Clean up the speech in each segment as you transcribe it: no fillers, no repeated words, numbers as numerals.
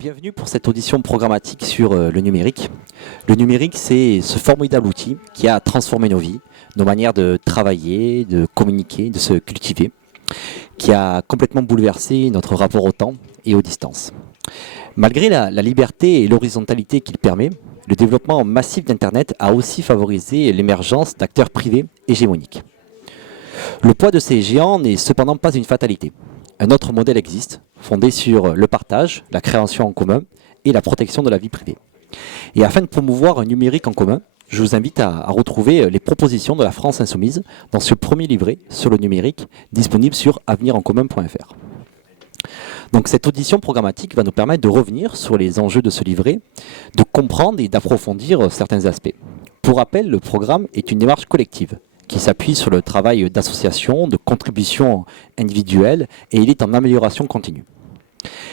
Bienvenue pour cette audition programmatique sur le numérique. Le numérique, c'est ce formidable outil qui a transformé nos vies, nos manières de travailler, de communiquer, de se cultiver, qui a complètement bouleversé notre rapport au temps et aux distances. Malgré la liberté et l'horizontalité qu'il permet, le développement massif d'Internet a aussi favorisé l'émergence d'acteurs privés hégémoniques. Le poids de ces géants n'est cependant pas une fatalité. Un autre modèle existe, fondé sur le partage, la création en commun et la protection de la vie privée. Et afin de promouvoir un numérique en commun, je vous invite à retrouver les propositions de la France Insoumise dans ce premier livret sur le numérique disponible sur avenirencommun.fr. Donc cette audition programmatique va nous permettre de revenir sur les enjeux de ce livret, de comprendre et d'approfondir certains aspects. Pour rappel, le programme est une démarche collective qui s'appuie sur le travail d'association, de contribution individuelle, et il est en amélioration continue.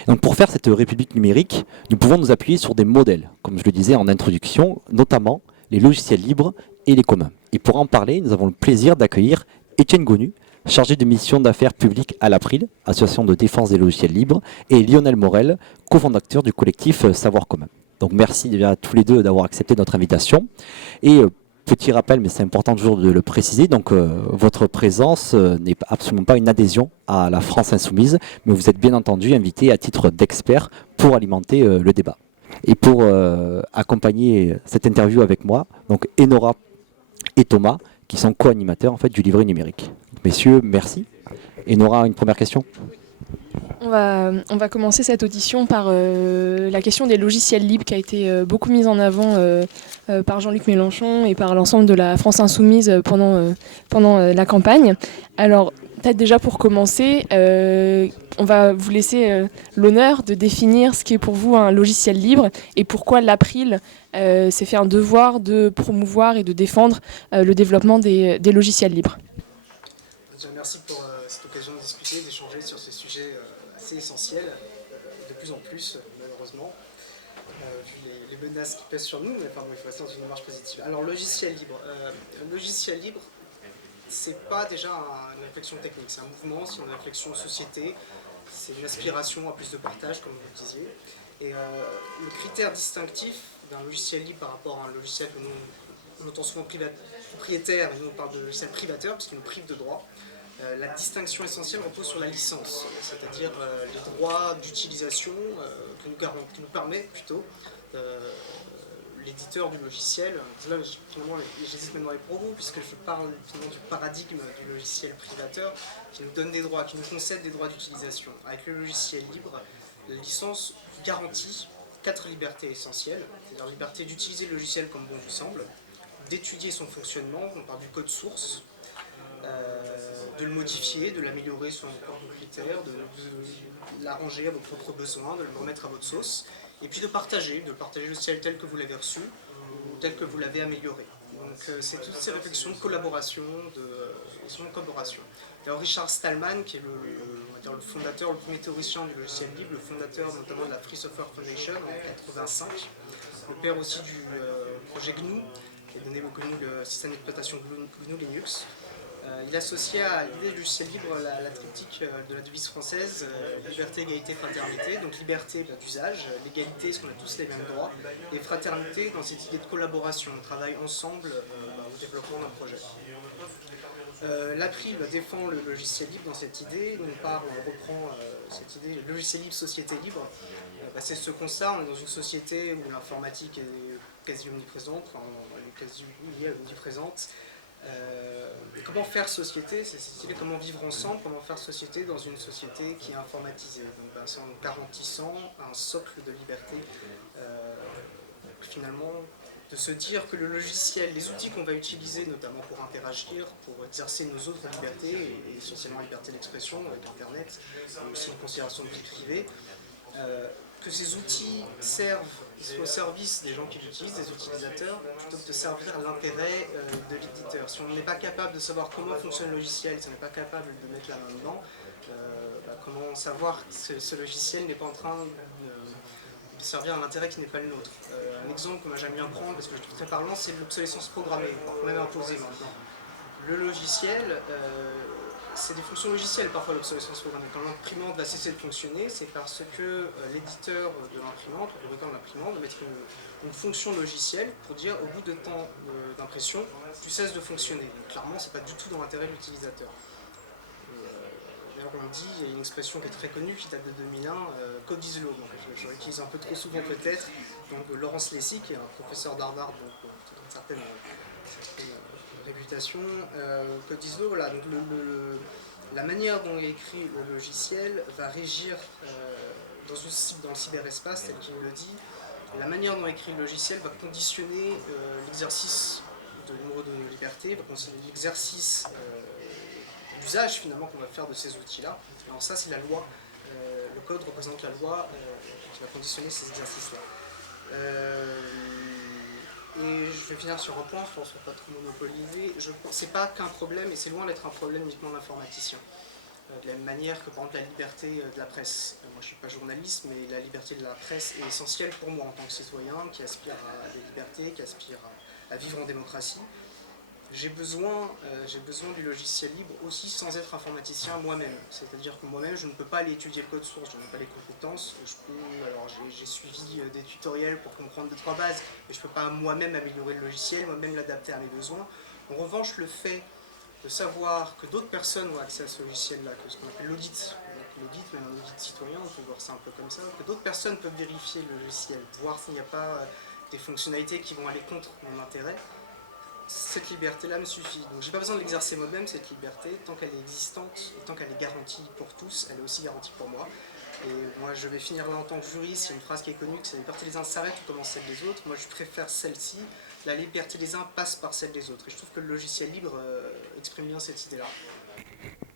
Donc pour faire cette république numérique, nous pouvons nous appuyer sur des modèles, comme je le disais en introduction, notamment les logiciels libres et les communs. Et pour en parler, nous avons le plaisir d'accueillir Étienne Gonu, chargé de mission d'affaires publiques à l'April, association de défense des logiciels libres, et Lionel Morel, cofondateur du collectif Savoir Commun. Donc merci à tous les deux d'avoir accepté notre invitation. Et petit rappel, mais c'est important toujours de le préciser, donc votre présence n'est absolument pas une adhésion à la France Insoumise, mais vous êtes bien entendu invité à titre d'expert pour alimenter le débat. Et pour accompagner cette interview avec moi, donc Enora et Thomas, qui sont co-animateurs en fait, du livret numérique. Messieurs, merci. Enora, une première question ? On va commencer cette audition par la question des logiciels libres qui a été beaucoup mise en avant par Jean-Luc Mélenchon et par l'ensemble de la France Insoumise pendant la campagne. Alors, peut-être déjà pour commencer, on va vous laisser l'honneur de définir ce qui est pour vous un logiciel libre et pourquoi l'April s'est fait un devoir de promouvoir et de défendre le développement des logiciels libres. Merci pour cette occasion de discuter, d'échanger sur ces sujets assez essentiels, de plus en plus malheureusement, vu les menaces qui pèsent sur nous, mais enfin, il faut rester dans une démarche positive. Alors logiciel libre, c'est pas déjà une réflexion technique, c'est un mouvement, c'est une réflexion de société, c'est une aspiration à plus de partage, comme vous le disiez. Et le critère distinctif d'un logiciel libre par rapport à un logiciel que nous on entend souvent propriétaire, et nous on parle de logiciel privateur, parce qu'il nous prive de droits. La distinction essentielle repose sur la licence, c'est-à-dire les droits d'utilisation que nous permet plutôt l'éditeur du logiciel. Là, finalement, j'hésite même dans les propos, puisque je parle finalement du paradigme du logiciel privateur, qui nous donne des droits, qui nous concède des droits d'utilisation. Avec le logiciel libre, la licence garantit 4 libertés essentielles, c'est-à-dire la liberté d'utiliser le logiciel comme bon vous semble, d'étudier son fonctionnement, on parle du code source, de le modifier, de l'améliorer selon vos propres critères, de l'arranger à vos propres besoins, de le remettre à votre sauce, et puis de partager le logiciel tel que vous l'avez reçu ou tel que vous l'avez amélioré. Donc c'est toutes ces réflexions de collaboration, de collaboration. Alors Richard Stallman, qui est le fondateur, le premier théoricien du logiciel libre, le fondateur notamment de la Free Software Foundation en 1985, le père aussi du projet GNU, qui a donné au GNU le système d'exploitation GNU Linux. Il associait à l'idée du logiciel libre la triptyque de la devise française, liberté, égalité, fraternité. Donc liberté d'usage, l'égalité, parce qu'on a tous les mêmes droits, et fraternité dans cette idée de collaboration, on travaille ensemble au développement d'un projet. L'April défend le logiciel libre dans cette idée. D'une part, on reprend cette idée, le logiciel libre, société libre. C'est ce constat, on est dans une société où l'informatique est quasi omniprésente, elle est quasi liée à omniprésente. Comment faire société, c'est cette idée, comment vivre ensemble, comment faire société dans une société qui est informatisée. Donc, c'est en garantissant un socle de liberté, finalement, de se dire que le logiciel, les outils qu'on va utiliser, notamment pour interagir, pour exercer nos autres libertés, et essentiellement la liberté d'expression avec Internet, mais aussi une considération de vie privée, que ces outils servent au service des gens qui l'utilisent, des utilisateurs, plutôt que de servir à l'intérêt de l'éditeur. Si on n'est pas capable de savoir comment fonctionne le logiciel, si on n'est pas capable de mettre la main dedans, comment savoir que ce logiciel n'est pas en train de servir à l'intérêt qui n'est pas le nôtre. Un exemple que moi j'aime bien prendre, parce que je trouve très parlant, c'est l'obsolescence programmée, même imposée maintenant. Le logiciel, c'est des fonctions logicielles parfois l'obsolescence programmée. Quand l'imprimante va cesser de fonctionner, c'est parce que l'éditeur de l'imprimante, le fabricant de l'imprimante, va mettre une fonction logicielle pour dire au bout de temps d'impression, tu cesses de fonctionner. Donc clairement, c'est pas du tout dans l'intérêt de l'utilisateur. D'ailleurs, on dit, il y a une expression qui est très connue qui date de 2001, code is law. Je l'utilise un peu trop souvent peut-être. Donc Laurence Lessig, qui est un professeur d'Harvard, donc une certaine réputation. Code is law, voilà. Donc la manière dont est écrit le logiciel va régir dans le cyberespace, tel qu'il le dit. La manière dont est écrit le logiciel va conditionner l'exercice de nombre de libertés, va conditionner l'exercice d'usage finalement qu'on va faire de ces outils-là. Alors ça, c'est la loi. Le code représente la loi qui va conditionner ces exercices-là. Et je vais finir sur un point, je pense pas trop monopoliser. C'est pas qu'un problème, et c'est loin d'être un problème uniquement d'informaticien. De la même manière que par exemple la liberté de la presse. Moi je ne suis pas journaliste, mais la liberté de la presse est essentielle pour moi en tant que citoyen qui aspire à des libertés, qui aspire à vivre en démocratie. J'ai besoin du logiciel libre aussi sans être informaticien moi-même. C'est-à-dire que moi-même je ne peux pas aller étudier le code source, je n'ai pas les compétences. J'ai suivi des tutoriels pour comprendre 2-3 bases, mais je ne peux pas moi-même améliorer le logiciel, moi-même l'adapter à mes besoins. En revanche, le fait de savoir que d'autres personnes ont accès à ce logiciel-là, que ce qu'on appelle l'audit, même un audit citoyen, on peut voir ça un peu comme ça, que d'autres personnes peuvent vérifier le logiciel, voir s'il n'y a pas des fonctionnalités qui vont aller contre mon intérêt, cette liberté-là me suffit. Donc j'ai pas besoin de l'exercer moi-même, cette liberté, tant qu'elle est existante, et tant qu'elle est garantie pour tous, elle est aussi garantie pour moi. Et moi je vais finir là en tant que juriste, il y a une phrase qui est connue, que c'est la liberté des uns s'arrête où commence celle des autres. Moi je préfère celle-ci, la liberté des uns passe par celle des autres. Et je trouve que le logiciel libre exprime bien cette idée-là.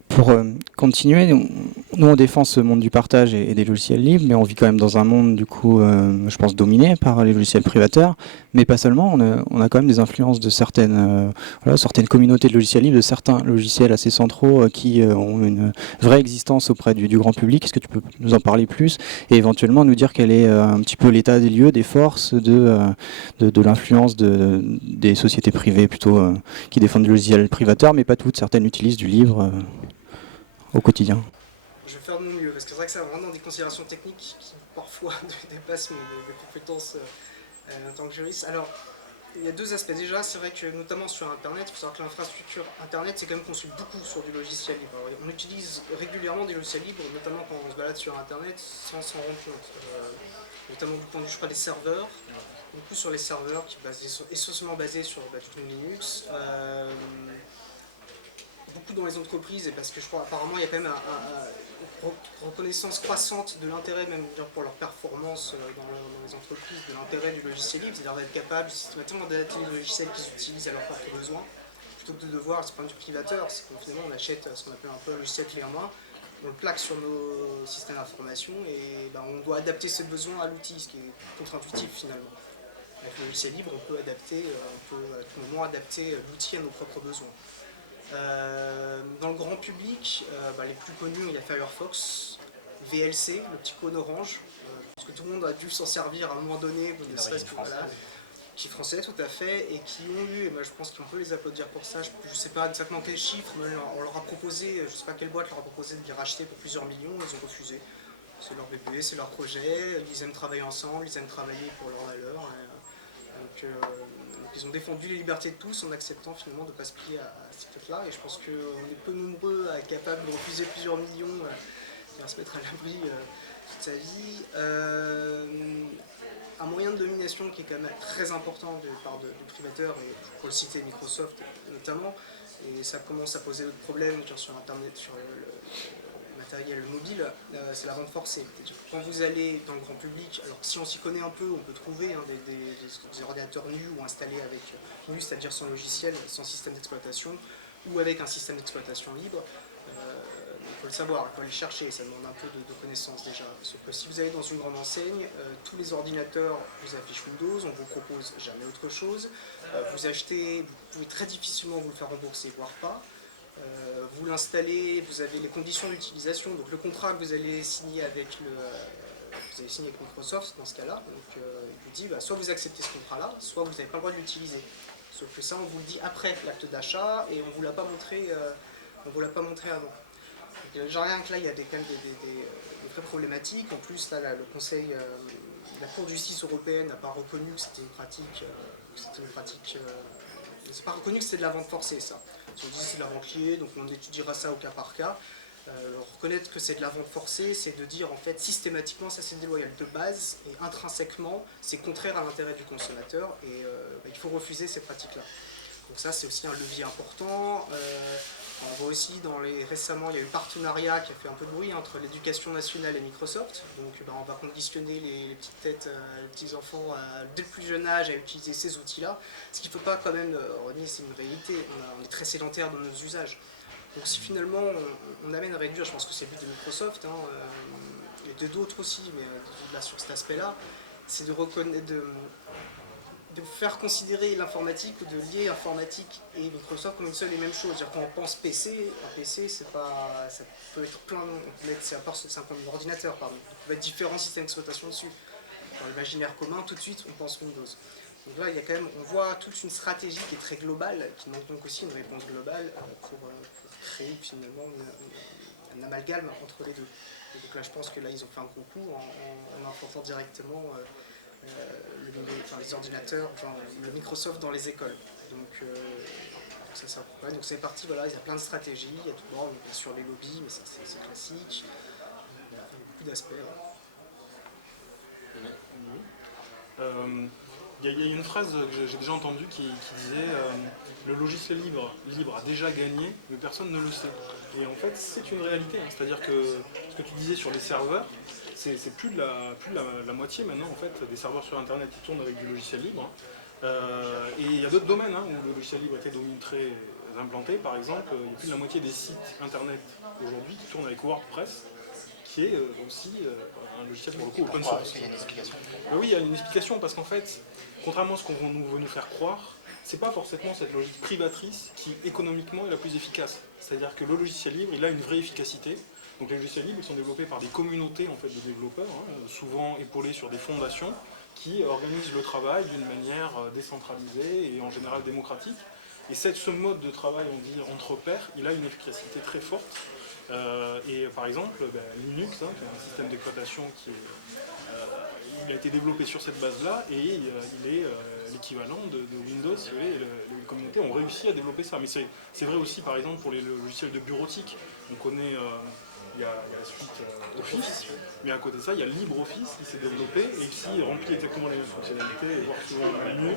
Pour continuer, nous on défend ce monde du partage et des logiciels libres, mais on vit quand même dans un monde du coup, je pense, dominé par les logiciels privateurs, mais pas seulement, on a quand même des influences de certaines communautés de logiciels libres, de certains logiciels assez centraux qui ont une vraie existence auprès du grand public. Est-ce que tu peux nous en parler plus et éventuellement nous dire quel est un petit peu l'état des lieux, des forces, de l'influence des sociétés privées plutôt qui défendent le logiciel privateur, mais pas toutes, certaines utilisent du libre au quotidien. Je vais faire de mon mieux, parce que c'est vrai que ça rentre dans des considérations techniques qui parfois dépassent mes compétences en tant que juriste. Alors, il y a deux aspects. Déjà, c'est vrai que notamment sur Internet, il faut savoir que l'infrastructure Internet, c'est quand même construit beaucoup sur du logiciel libre. Alors, on utilise régulièrement des logiciels libres, notamment quand on se balade sur Internet, sans s'en rendre compte. Notamment du point de vue, je crois, des serveurs. Beaucoup sur les serveurs qui sont essentiellement basés sur du Linux. Beaucoup dans les entreprises, et parce que je crois apparemment il y a quand même une reconnaissance croissante de l'intérêt même pour leur performance dans les entreprises, de l'intérêt du logiciel libre, c'est-à-dire d'être capable systématiquement d'adapter les logiciels qu'ils utilisent à leurs propres besoins, plutôt que de devoir, c'est point de vue privateur, c'est qu'on finalement on achète ce qu'on appelle un peu un logiciel clé en main, on le plaque sur nos systèmes d'information et on doit adapter ce besoin à l'outil, ce qui est contre-intuitif finalement. Avec le logiciel libre, on peut adapter, on peut à tout moment adapter l'outil à nos propres besoins. Dans le grand public, les plus connus, il y a Firefox, VLC, le petit cône orange, parce que tout le monde a dû s'en servir à un moment donné, qui est français tout à fait, et qui ont eu, et moi je pense qu'on peut les applaudir pour ça, je ne sais pas exactement quel chiffre, mais on leur a proposé, je ne sais pas quelle boîte leur a proposé de les racheter pour plusieurs millions, ils ont refusé. C'est leur bébé, c'est leur projet, ils aiment travailler ensemble, ils aiment travailler pour leur valeur. Donc ils ont défendu les libertés de tous en acceptant finalement de ne pas se plier à cette fête-là. Et je pense qu'on est peu nombreux à être capables de refuser plusieurs millions et à se mettre à l'abri toute sa vie. Un moyen de domination qui est quand même très important de part du privateur, et pour le citer Microsoft notamment, et ça commence à poser d'autres problèmes sur Internet, sur le matériel mobile, c'est la vente forcée. Quand vous allez dans le grand public, alors si on s'y connaît un peu, on peut trouver des ordinateurs nus ou installés avec nus, c'est-à-dire sans logiciel, sans système d'exploitation, ou avec un système d'exploitation libre. Il faut le savoir, il faut aller chercher, ça demande un peu de connaissances déjà. Sauf que si vous allez dans une grande enseigne, tous les ordinateurs vous affichent Windows, on ne vous propose jamais autre chose. Vous achetez, vous pouvez très difficilement vous le faire rembourser, voire pas. Vous l'installez, vous avez les conditions d'utilisation, donc le contrat que vous allez signer avec Microsoft dans ce cas-là, donc il vous dit soit vous acceptez ce contrat-là, soit vous n'avez pas le droit de l'utiliser. Sauf que ça on vous le dit après l'acte d'achat et on ne vous l'a pas montré on ne vous l'a pas montré avant. Donc, genre rien que là, il y a quand même des vraies problématiques. En plus, là, le Conseil, la Cour de justice européenne n'a pas reconnu que c'était une pratique. C'est pas reconnu que c'était de la vente forcée, ça. Ils ont dit que c'est de la vente liée, donc on étudiera ça au cas par cas. Reconnaître que c'est de la vente forcée, c'est de dire en fait systématiquement ça c'est déloyal de base et intrinsèquement c'est contraire à l'intérêt du consommateur et il faut refuser ces pratiques-là. Donc ça c'est aussi un levier important. On voit aussi récemment il y a eu un partenariat qui a fait un peu de bruit entre l'éducation nationale et Microsoft. Donc on va conditionner les petites têtes, les petits enfants dès le plus jeune âge à utiliser ces outils-là. Ce qu'il ne faut pas quand même renier, c'est une réalité. On est très sédentaire dans nos usages. Donc si finalement on amène à réduire, je pense que c'est le but de Microsoft, et de d'autres aussi, mais là sur cet aspect-là, c'est de faire considérer l'informatique ou de lier informatique et Microsoft comme une seule et même chose. C'est-à-dire quand on pense PC, un PC c'est pas, ça peut être plein, c'est un ordinateur, pardon. Il peut être différents systèmes d'exploitation dessus. Dans l'imaginaire commun, tout de suite on pense Windows. Donc là, il y a quand même, on voit toute une stratégie qui est très globale, qui manque donc aussi une réponse globale pour créer finalement un amalgame entre les deux. Et donc là, je pense que là, ils ont fait un concours en implantant directement les ordinateurs, le Microsoft dans les écoles. Donc donc c'est parti, voilà, il y a plein de stratégies, il y a tout bon, bien sûr les lobbies, mais ça c'est classique. Il y a beaucoup d'aspects. Il y a une phrase que j'ai déjà entendue qui disait le logiciel libre a déjà gagné, mais personne ne le sait. Et en fait, c'est une réalité. C'est-à-dire que ce que tu disais sur les serveurs, c'est plus de la moitié maintenant en fait, des serveurs sur Internet qui tournent avec du logiciel libre. Et il y a d'autres domaines où le logiciel libre était très implanté. Par exemple, il y a plus de la moitié des sites Internet aujourd'hui qui tournent avec WordPress, qui est aussi un logiciel pour le coup open source. Il y a une explication. Oui, il y a une explication parce qu'en fait, contrairement à ce qu'on veut nous faire croire, c'est pas forcément cette logique privatrice qui économiquement est la plus efficace. C'est-à-dire que le logiciel libre, il a une vraie efficacité. Donc les logiciels libres ils sont développés par des communautés en fait, de développeurs, souvent épaulés sur des fondations qui organisent le travail d'une manière décentralisée et en général démocratique. Et ce mode de travail, on dit entre pairs, il a une efficacité très forte. Et par exemple, Linux, qui est un système d'exploitation il a été développé sur cette base-là et il est l'équivalent de Windows. Et les communautés ont réussi à développer ça. Mais c'est vrai aussi, par exemple, pour les logiciels de bureautique. On connaît, il y a la suite Office, mais à côté de ça, il y a LibreOffice qui s'est développé et qui remplit exactement les mêmes fonctionnalités, voire souvent mieux,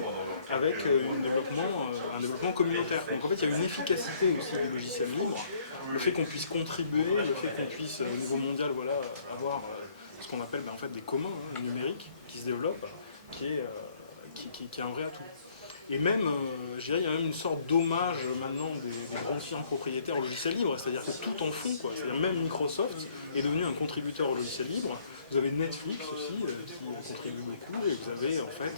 avec un développement communautaire. Donc en fait, il y a une efficacité aussi du logiciel libre. Le fait qu'on puisse contribuer, le fait qu'on puisse au niveau mondial avoir ce qu'on appelle en fait des communs numériques qui se développent, qui est un vrai atout. Et même, je dirais, il y a même une sorte d'hommage maintenant des grandes firmes propriétaires au logiciel libre, c'est-à-dire que tout en font, quoi. C'est-à-dire même Microsoft est devenu un contributeur au logiciel libre. Vous avez Netflix aussi qui contribue beaucoup, et vous avez en fait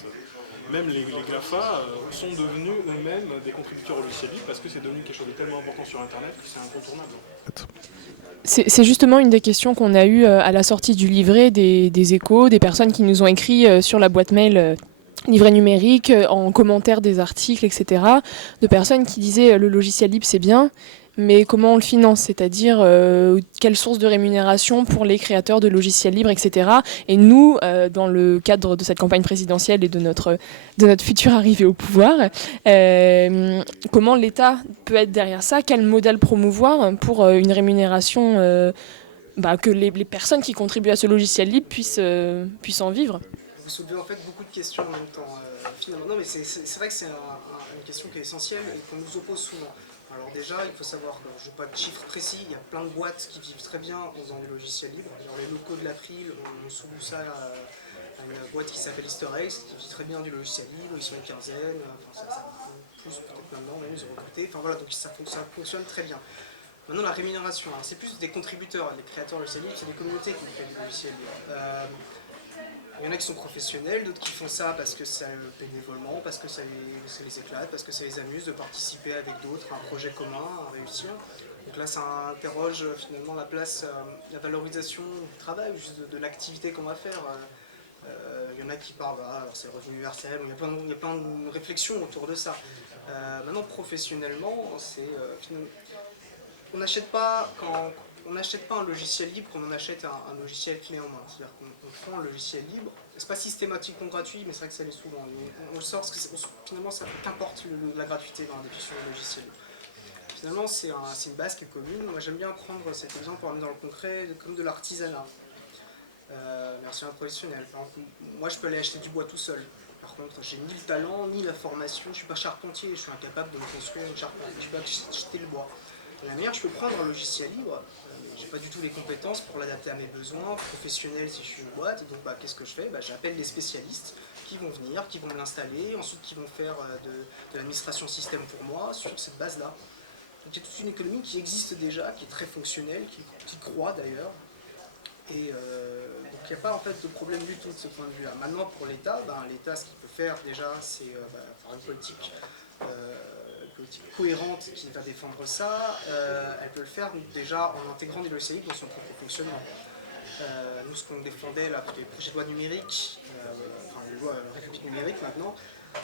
même les GAFA sont devenus eux-mêmes des contributeurs au logiciel libre parce que c'est devenu quelque chose de tellement important sur Internet que c'est incontournable. C'est justement une des questions qu'on a eues à la sortie du livret, des échos, des personnes qui nous ont écrit sur la boîte mail livret numérique, en commentaire des articles, etc. De personnes qui disaient le logiciel libre c'est bien, mais comment on le finance, c'est-à-dire quelle source de rémunération pour les créateurs de logiciels libres, etc. Et nous, dans le cadre de cette campagne présidentielle et de notre future arrivée au pouvoir, comment l'État peut être derrière ça, quel modèle promouvoir pour une rémunération que les personnes qui contribuent à ce logiciel libre puissent en vivre. Vous soulevez en fait beaucoup de questions en même temps. Finalement, non, mais c'est vrai que c'est une question qui est essentielle et qu'on nous oppose souvent. Alors déjà, il faut savoir que je n'ai pas de chiffres précis, il y a plein de boîtes qui vivent très bien en faisant des logiciels libres. Genre les locaux de l'April, on sous ça à une boîte qui s'appelle Easter Eggs, qui vit très bien du logiciel libre, ils sont une quinzaine, plus peut-être maintenant, même ils ont recruté, enfin voilà, donc ça fonctionne très bien. Maintenant la rémunération, c'est plus des contributeurs, les créateurs de logiciels libres, c'est des communautés qui créent du logiciel libre. Il y en a qui sont professionnels, d'autres qui font ça parce que c'est bénévolement, parce que ça les éclate, parce que ça les amuse de participer avec d'autres à un projet commun, à réussir. Donc là, ça interroge finalement la place, la valorisation du travail, juste de l'activité qu'on va faire. Il y en a qui parlent, alors c'est le revenu universel, il y a plein de réflexions autour de ça. Maintenant, professionnellement, on n'achète pas un logiciel libre comme on achète un logiciel clé en main. C'est-à-dire qu'on prend un logiciel libre, c'est pas systématiquement gratuit, mais c'est vrai que ça l'est souvent. On le sort parce que finalement, ça qu'importe la gratuité dans la définition du logiciel libre. Finalement, c'est une base qui est commune. Moi, j'aime bien prendre cet exemple pour amener dans le concret, comme de l'artisanat. L'artisanat professionnel. Par exemple, moi, je peux aller acheter du bois tout seul. Par contre, j'ai ni le talent, ni la formation. Je ne suis pas charpentier, je suis incapable de me construire une charpente. Je peux acheter le bois. De la manière, je peux prendre un logiciel libre. J'ai pas du tout les compétences pour l'adapter à mes besoins professionnels si je suis une boîte. Et donc, qu'est-ce que je fais? J'appelle des spécialistes qui vont venir, qui vont me l'installer, ensuite qui vont faire de l'administration système pour moi sur cette base-là. Donc, il y a toute une économie qui existe déjà, qui est très fonctionnelle, qui croît d'ailleurs. Et donc il n'y a pas en fait de problème du tout de ce point de vue-là. Maintenant pour l'État, l'État ce qu'il peut faire déjà c'est faire une politique cohérente qui va défendre ça. Elle peut le faire déjà en intégrant des logiciels dans son propre fonctionnement. Nous ce qu'on défendait là, pour les projets de loi numérique, les lois République numérique maintenant,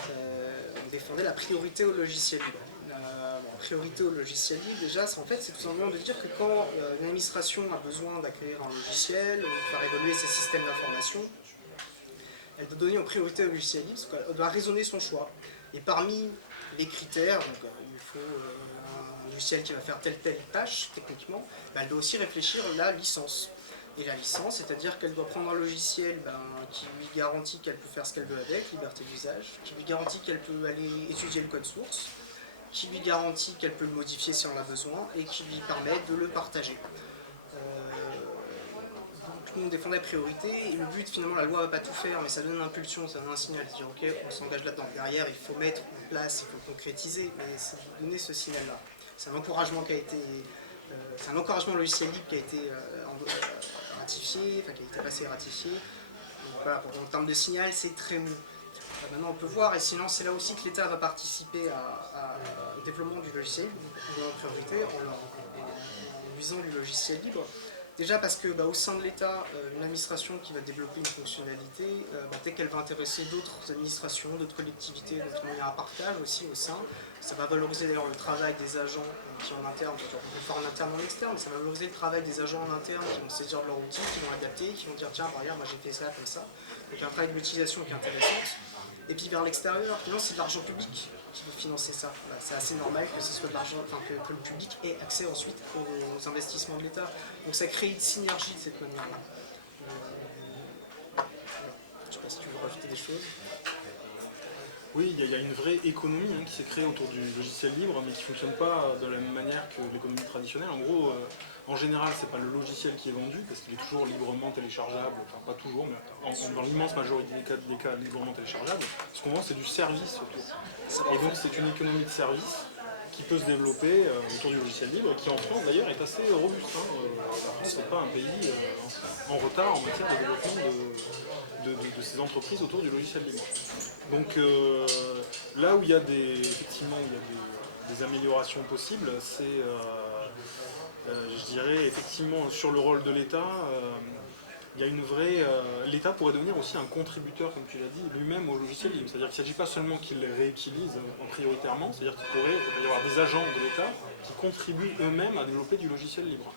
on défendait la priorité au logiciel libre. Priorité au logiciel libre, déjà, c'est tout simplement de dire que quand une administration a besoin d'acquérir un logiciel ou de faire évoluer ses systèmes d'information, elle doit donner en priorité au logiciel libre, parce qu'elle doit raisonner son choix. Et parmi les critères, donc, il faut un logiciel qui va faire telle tâche, techniquement, elle doit aussi réfléchir la licence. Et la licence, c'est-à-dire qu'elle doit prendre un logiciel qui lui garantit qu'elle peut faire ce qu'elle veut avec, liberté d'usage, qui lui garantit qu'elle peut aller étudier le code source, qui lui garantit qu'elle peut le modifier si on a besoin et qui lui permet de le partager. Donc nous on défend la priorité et le but finalement la loi ne va pas tout faire mais ça donne une impulsion, ça donne un signal, c'est-à-dire ok on s'engage là-dedans. Derrière il faut mettre en place, il faut concrétiser, mais c'est de donner ce signal-là. C'est un encouragement qui a été, c'est un encouragement logiciel libre qui a été ratifié, enfin qui a été passé et ratifié. Donc voilà, en termes de signal c'est très mou. Maintenant on peut voir, et sinon c'est là aussi que l'État va participer au développement du logiciel libre, en priorité, en visant du logiciel libre. Déjà parce que au sein de l'État, une administration qui va développer une fonctionnalité, dès qu'elle va intéresser d'autres administrations, d'autres collectivités, donc il y a un partage aussi au sein. Ça va valoriser d'ailleurs le travail des agents qui en interne, on peut faire en interne ou en externe, mais ça va valoriser le travail des agents en interne qui vont saisir de leur outil, qui vont adapter, qui vont dire tiens regarde moi j'ai fait ça comme ça. Donc il y a un travail d'utilisation qui est intéressant. Et puis vers l'extérieur, finalement c'est de l'argent public qui veut financer ça. Voilà, c'est assez normal que ce soit de l'argent, que le public ait accès ensuite aux investissements de l'État. Donc ça crée une synergie de cette manière-là. Je ne sais pas si tu veux rajouter des choses. Oui, il y a une vraie économie qui s'est créée autour du logiciel libre, mais qui ne fonctionne pas de la même manière que l'économie traditionnelle. En gros, en général, c'est pas le logiciel qui est vendu, parce qu'il est toujours librement téléchargeable, enfin pas toujours, mais dans l'immense majorité des cas librement téléchargeable. Ce qu'on vend, c'est du service autour. Et donc c'est une économie de service qui peut se développer autour du logiciel libre, qui en France d'ailleurs est assez robuste. La France n'est pas un pays en retard en matière de développement de ces entreprises autour du logiciel libre. Donc là où il y a effectivement des améliorations possibles, c'est je dirais effectivement sur le rôle de l'État, il y a une vraie. L'État pourrait devenir aussi un contributeur, comme tu l'as dit, lui-même au logiciel libre. C'est-à-dire qu'il ne s'agit pas seulement qu'il les réutilise prioritairement, c'est-à-dire qu'il pourrait y avoir des agents de l'État qui contribuent eux-mêmes à développer du logiciel libre.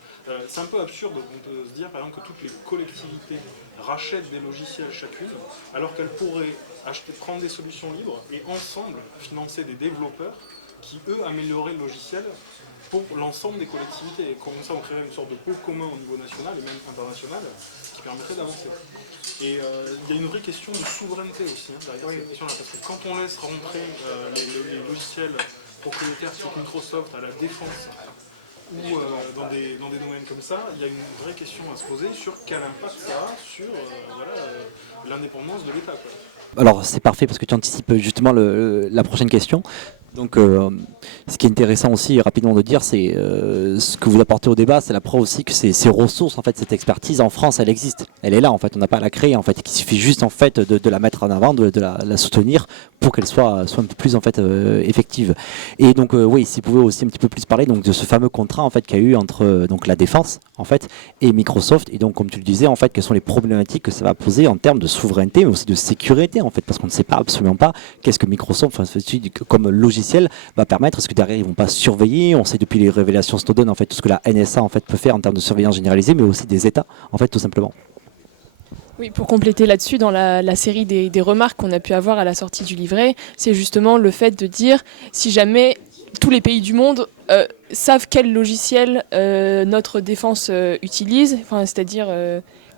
C'est un peu absurde de se dire par exemple que toutes les collectivités rachètent des logiciels chacune, alors qu'elles pourraient prendre des solutions libres et ensemble financer des développeurs qui eux amélioreraient le logiciel pour l'ensemble des collectivités. Et comme ça on créerait une sorte de pôle commun au niveau national et même international qui permettrait d'avancer. Et il y a une vraie question de souveraineté aussi derrière cette question-là, parce que quand on laisse rentrer les logiciels propriétaires sur Microsoft à la défense ou dans des domaines comme ça, il y a une vraie question à se poser sur quel impact ça a sur l'indépendance de l'État. Alors c'est parfait parce que tu anticipes justement la prochaine question. Donc ce qui est intéressant aussi rapidement de dire, c'est ce que vous apportez au débat, c'est la preuve aussi que ces ressources, en fait, cette expertise en France, elle existe, elle est là en fait, on n'a pas à la créer en fait, il suffit juste en fait de la mettre en avant, de la soutenir pour qu'elle soit un peu plus en fait effective. Et donc oui, si vous pouvez aussi un petit peu plus parler donc de ce fameux contrat en fait qu'il y a eu entre donc la défense en fait et Microsoft, et donc comme tu le disais en fait, quelles sont les problématiques que ça va poser en termes de souveraineté mais aussi de sécurité en fait, parce qu'on ne sait pas absolument pas qu'est-ce que Microsoft fait comme logiciel logiciel va permettre, est-ce que derrière ils vont pas surveiller? On sait depuis les révélations Snowden en fait tout ce que la NSA en fait peut faire en termes de surveillance généralisée, mais aussi des États en fait tout simplement. Oui, pour compléter là-dessus, dans la série des remarques qu'on a pu avoir à la sortie du livret, c'est justement le fait de dire si jamais tous les pays du monde savent quel logiciel notre défense utilise, c'est-à-dire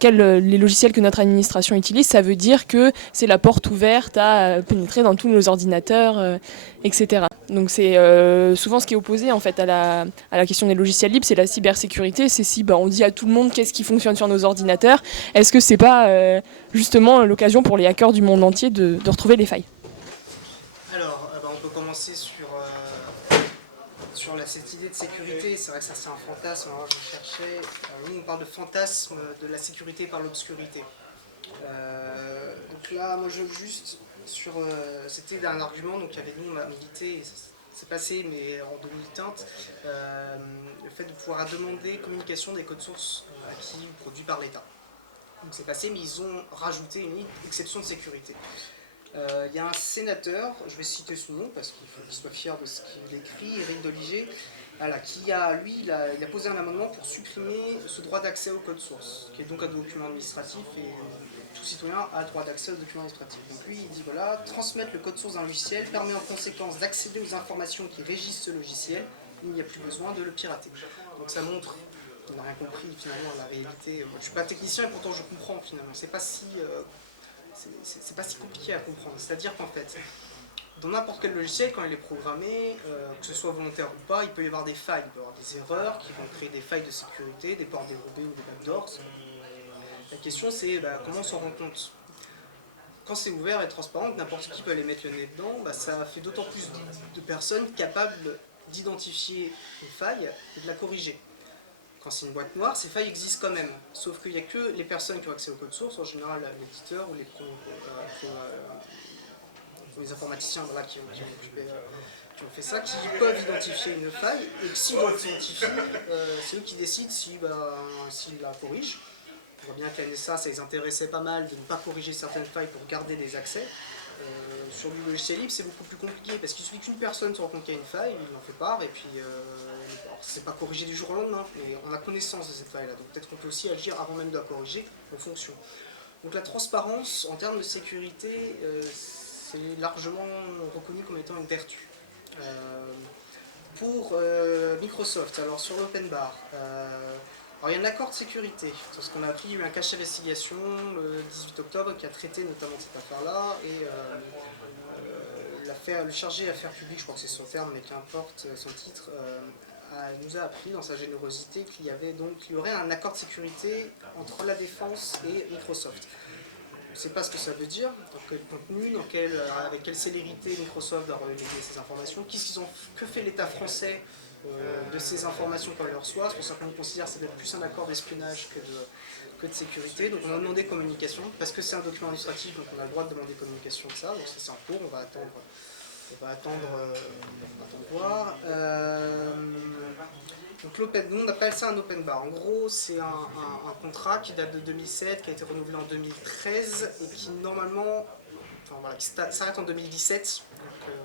les logiciels que notre administration utilise, ça veut dire que c'est la porte ouverte à pénétrer dans tous nos ordinateurs, etc. Donc c'est souvent ce qui est opposé en fait à la question des logiciels libres, c'est la cybersécurité. C'est si on dit à tout le monde qu'est-ce qui fonctionne sur nos ordinateurs, est-ce que c'est pas justement l'occasion pour les hackers du monde entier de retrouver les failles? Alors, on peut commencer sur cette idée de sécurité. C'est vrai que ça c'est un fantasme, alors je cherchais. Nous on parle de fantasme de la sécurité par l'obscurité. Donc là, moi je juste sur. C'était un argument, donc il y avait nous on a milité, et c'est passé mais en demi-teinte, le fait de pouvoir demander communication des codes sources acquis ou produits par l'État. Donc c'est passé, mais ils ont rajouté une exception de sécurité. Il y a un sénateur, je vais citer son nom parce qu'il faut qu'il soit fier de ce qu'il écrit, Éric Doligé, voilà, qui a, lui, il a posé un amendement pour supprimer ce droit d'accès au code source, qui est donc un document administratif et tout citoyen a droit d'accès aux documents administratifs. Donc lui, il dit voilà, transmettre le code source d'un logiciel permet en conséquence d'accéder aux informations qui régissent ce logiciel, il n'y a plus besoin de le pirater. Donc ça montre, on n'a rien compris finalement la réalité. Moi, je ne suis pas technicien et pourtant je comprends finalement, c'est pas si compliqué à comprendre. C'est-à-dire qu'en fait, dans n'importe quel logiciel, quand il est programmé, que ce soit volontaire ou pas, il peut y avoir des failles, il peut y avoir des erreurs qui vont créer des failles de sécurité, des ports dérobés ou des backdoors. La question c'est comment on s'en rend compte. Quand c'est ouvert et transparent, que n'importe qui peut aller mettre le nez dedans, ça fait d'autant plus de personnes capables d'identifier une faille et de la corriger. Quand c'est une boîte noire, ces failles existent quand même. Sauf qu'il n'y a que les personnes qui ont accès au code source, en général l'éditeur ou les informaticiens qui ont fait ça, qui peuvent identifier une faille, et que s'ils l'identifient, c'est eux qui décident s'ils la corrigent. On voit bien que la NSA, ça les intéressait pas mal de ne pas corriger certaines failles pour garder des accès. Sur du logiciel libre, c'est beaucoup plus compliqué parce qu'il suffit qu'une personne se rend compte qu'il y a une faille, il en fait part et puis c'est pas corrigé du jour au lendemain, mais on a connaissance de cette faille-là, donc peut-être qu'on peut aussi agir avant même de la corriger en fonction. Donc la transparence en termes de sécurité, c'est largement reconnu comme étant une vertu. Pour Microsoft, alors sur l'open bar, alors il y a un accord de sécurité. Ce qu'on a appris, il y a eu un cache investigation le 18 octobre qui a traité notamment de cette affaire-là et le chargé affaires publiques, je crois que c'est son terme, mais qu'importe son titre, nous a appris dans sa générosité qu'il y aurait un accord de sécurité entre la défense et Microsoft. On ne sait pas ce que ça veut dire, dans quel contenu, avec quelle célérité Microsoft doit reléguer ces informations, que fait l'État français de ces informations quand il les reçoit. C'est pour ça qu'on considère que c'est peut-être plus un accord d'espionnage que de sécurité. Donc on a demandé communication, parce que c'est un document administratif, donc on a le droit de demander communication de ça, donc ça c'est en cours, on va attendre voir. Donc nous on appelle ça un open bar. En gros c'est un contrat qui date de 2007, qui a été renouvelé en 2013 et qui normalement, qui s'arrête en 2017. Donc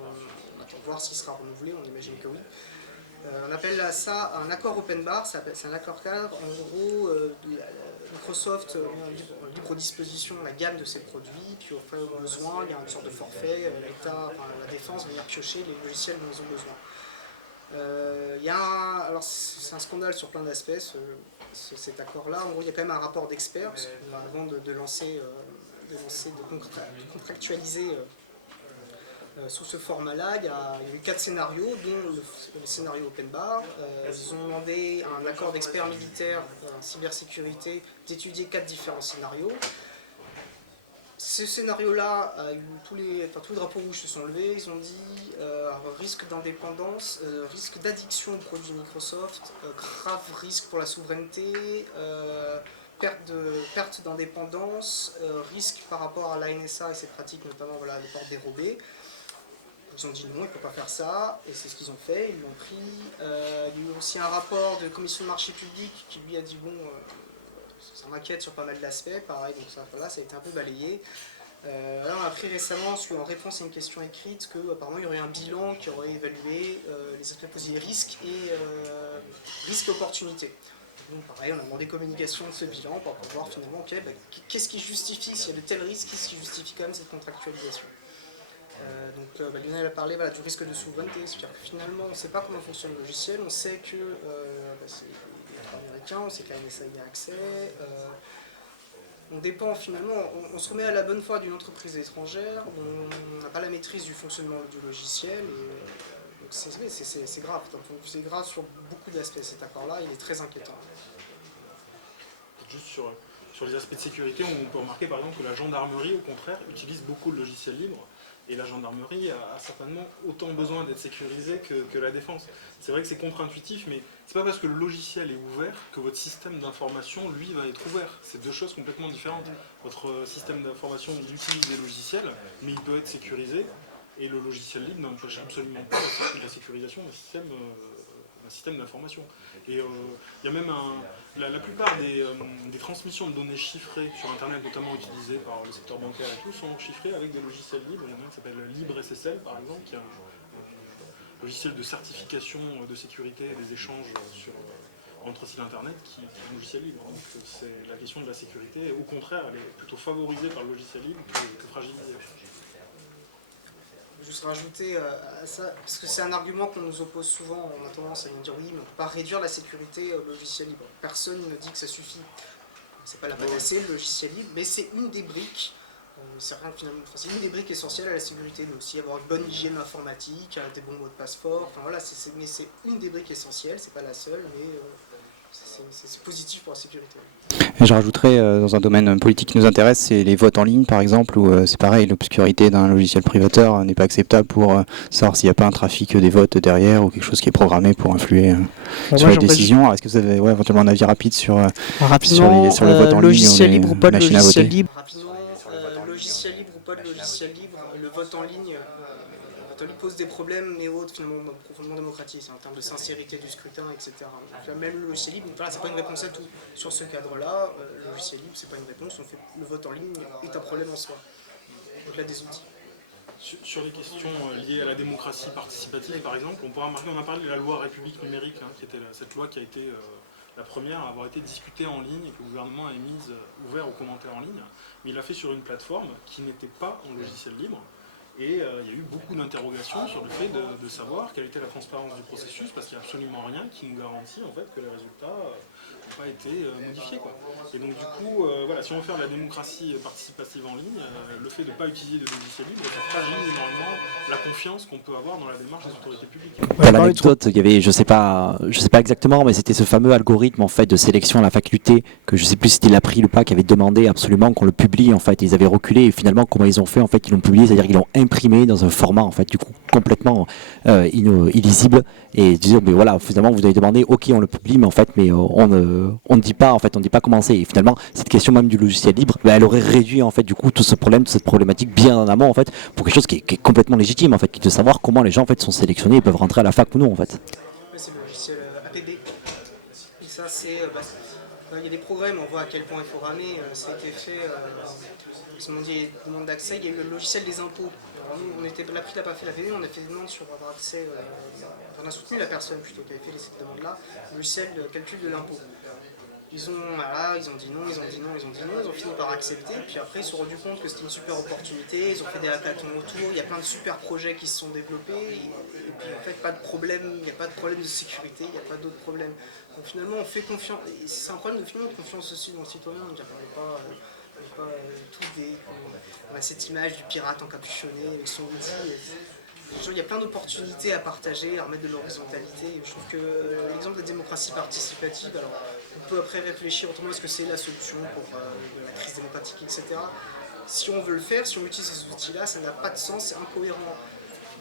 on attend de voir s'il sera renouvelé, on imagine que oui. On appelle ça un accord open bar, c'est un accord cadre. En gros, Microsoft met en libre disposition la gamme de ses produits, puis au besoin, il y a une sorte de forfait, l'État, la défense vient piocher les logiciels dont ils ont besoin. Alors c'est un scandale sur plein d'aspects, cet accord-là. En gros, il y a quand même un rapport d'experts, parce qu'avant de contractualiser sous ce format-là, il y a eu 4 scénarios, dont le scénario open bar. Ils ont demandé à un accord d'experts militaires en cybersécurité d'étudier 4 différents scénarios. Ce scénario-là, tous les drapeaux rouges se sont levés. Ils ont dit risque d'indépendance, risque d'addiction aux produits Microsoft, grave risque pour la souveraineté, perte d'indépendance, risque par rapport à la NSA et ses pratiques, notamment les ports dérobés. Ils ont dit non, il ne faut pas faire ça, et c'est ce qu'ils ont fait, ils l'ont pris. Il y a eu aussi un rapport de commission de marché public qui lui a dit bon, ça m'inquiète sur pas mal d'aspects, pareil, donc ça a été un peu balayé. Là on a appris récemment, en réponse à une question écrite, qu'apparemment il y aurait un bilan qui aurait évalué les aspects positifs, risques et opportunités. Donc pareil, on a demandé communication de ce bilan pour pouvoir finalement, ok, qu'est-ce qui justifie, s'il y a de tels risques, qu'est-ce qui justifie quand même cette contractualisation. Lionel a parlé du risque de souveraineté, c'est-à-dire que finalement on ne sait pas comment fonctionne le logiciel, on sait que c'est américain, on sait que la NSA y a accès, on dépend finalement, on se remet à la bonne foi d'une entreprise étrangère, on n'a pas la maîtrise du fonctionnement du logiciel, donc c'est grave, c'est grave sur beaucoup d'aspects. Cet accord-là, il est très inquiétant. Juste sur les aspects de sécurité, on peut remarquer par exemple que la gendarmerie, au contraire, utilise beaucoup le logiciel libre. Et la gendarmerie a certainement autant besoin d'être sécurisée que la défense. C'est vrai que c'est contre-intuitif, mais c'est pas parce que le logiciel est ouvert que votre système d'information, lui, va être ouvert. C'est deux choses complètement différentes. Votre système d'information, il utilise des logiciels, mais il peut être sécurisé. Et le logiciel libre n'empêche absolument pas la sécurisation d'un système d'information. Et il y a même la plupart des transmissions de données chiffrées sur Internet, notamment utilisées par le secteur bancaire et tout, sont chiffrées avec des logiciels libres. Il y en a un qui s'appelle LibreSSL, par exemple, qui est un logiciel de certification de sécurité des échanges entre sites Internet, qui est un logiciel libre. Donc la question de la sécurité, au contraire, elle est plutôt favorisée par le logiciel libre que fragilisée. Juste rajouter à ça, parce que c'est un argument qu'on nous oppose souvent, on a tendance à nous dire oui, mais on ne peut pas réduire la sécurité au logiciel libre. Personne ne dit que ça suffit. C'est pas la panacée, le logiciel libre, mais c'est une des briques, c'est une des briques essentielles à la sécurité, mais aussi avoir une bonne hygiène informatique, des bons mots de passeport, enfin voilà, mais c'est une des briques essentielles, c'est pas la seule, mais c'est positif pour la sécurité. Et je rajouterais, dans un domaine politique qui nous intéresse, c'est les votes en ligne par exemple, où c'est pareil, l'obscurité d'un logiciel privateur n'est pas acceptable pour savoir s'il n'y a pas un trafic des votes derrière ou quelque chose qui est programmé pour influer sur les décisions. Alors, est-ce que vous avez éventuellement un avis rapide sur le vote en ligne logiciel libre ou pas de machines à logiciel voter? libre. Rapidement, logiciel libre ou pas de logiciel libre, le vote en ligne pose des problèmes, mais autres finalement profondément démocratiques, en termes de sincérité du scrutin, etc. Donc là, même le logiciel libre, voilà, c'est pas une réponse à tout. Sur ce cadre-là, le logiciel libre, c'est pas une réponse, le vote en ligne est un problème en soi, au-delà des outils. Sur les questions liées à la démocratie participative, par exemple, on a parlé de la loi République numérique, qui était cette loi qui a été la première à avoir été discutée en ligne et que le gouvernement a mise ouvert aux commentaires en ligne, mais il l'a fait sur une plateforme qui n'était pas en logiciel libre. Et il y a eu beaucoup d'interrogations sur le fait de savoir quelle était la transparence du processus, parce qu'il n'y a absolument rien qui nous garantit en fait que les résultats n'ont pas été modifiés, quoi. Et donc du coup, voilà, si on veut faire de la démocratie participative en ligne, le fait de ne pas utiliser de logiciel libre, ça fragilise énormément la confiance qu'on peut avoir dans la démarche des autorités publiques. Pour l'anecdote, il y avait, je sais pas exactement, mais c'était ce fameux algorithme en fait de sélection à la faculté que je sais plus si c'était l'April ou pas qui avait demandé absolument qu'on le publie en fait. Ils avaient reculé et finalement comment ils ont fait en fait, ils l'ont publié, c'est-à-dire qu'ils l'ont imprimé dans un format en fait du coup complètement illisible et disons mais voilà finalement vous avez demandé ok on le publie mais en fait mais on ne dit pas en fait on dit pas comment c'est et finalement cette question même du logiciel libre elle aurait réduit en fait du coup tout ce problème toute cette problématique bien en amont en fait pour quelque chose qui est complètement légitime en fait qui est de savoir comment les gens en fait sont sélectionnés et peuvent rentrer à la fac ou non en fait. C'est le logiciel APB et ça c'est il y a des progrès mais on voit à quel point il faut ramer, ça a été fait ils m'ont dit demande d'accès, il y a eu le logiciel des impôts. Alors nous, l'April n'a pas fait la l'APB, on a fait des demandes sur avoir accès, on a soutenu la personne plutôt qui avait fait cette demande-là, le logiciel de calcul de l'impôt. Ils ont dit non, ils ont fini par accepter, puis après ils se sont rendus compte que c'était une super opportunité, ils ont fait des hackathons autour, il y a plein de super projets qui se sont développés, et puis en fait pas de problème, il n'y a pas de problème de sécurité, il n'y a pas d'autres problèmes. Donc finalement on fait confiance, c'est un problème de confiance aussi dans le citoyen, on n'est pas on a cette image du pirate encapuchonné avec son outil. Il y a plein d'opportunités à partager, à remettre de l'horizontalité. Je trouve que l'exemple de la démocratie participative, alors on peut après réfléchir autrement, est-ce que c'est la solution pour la crise démocratique, etc. Si on veut le faire, si on utilise ces outils-là, ça n'a pas de sens, c'est incohérent.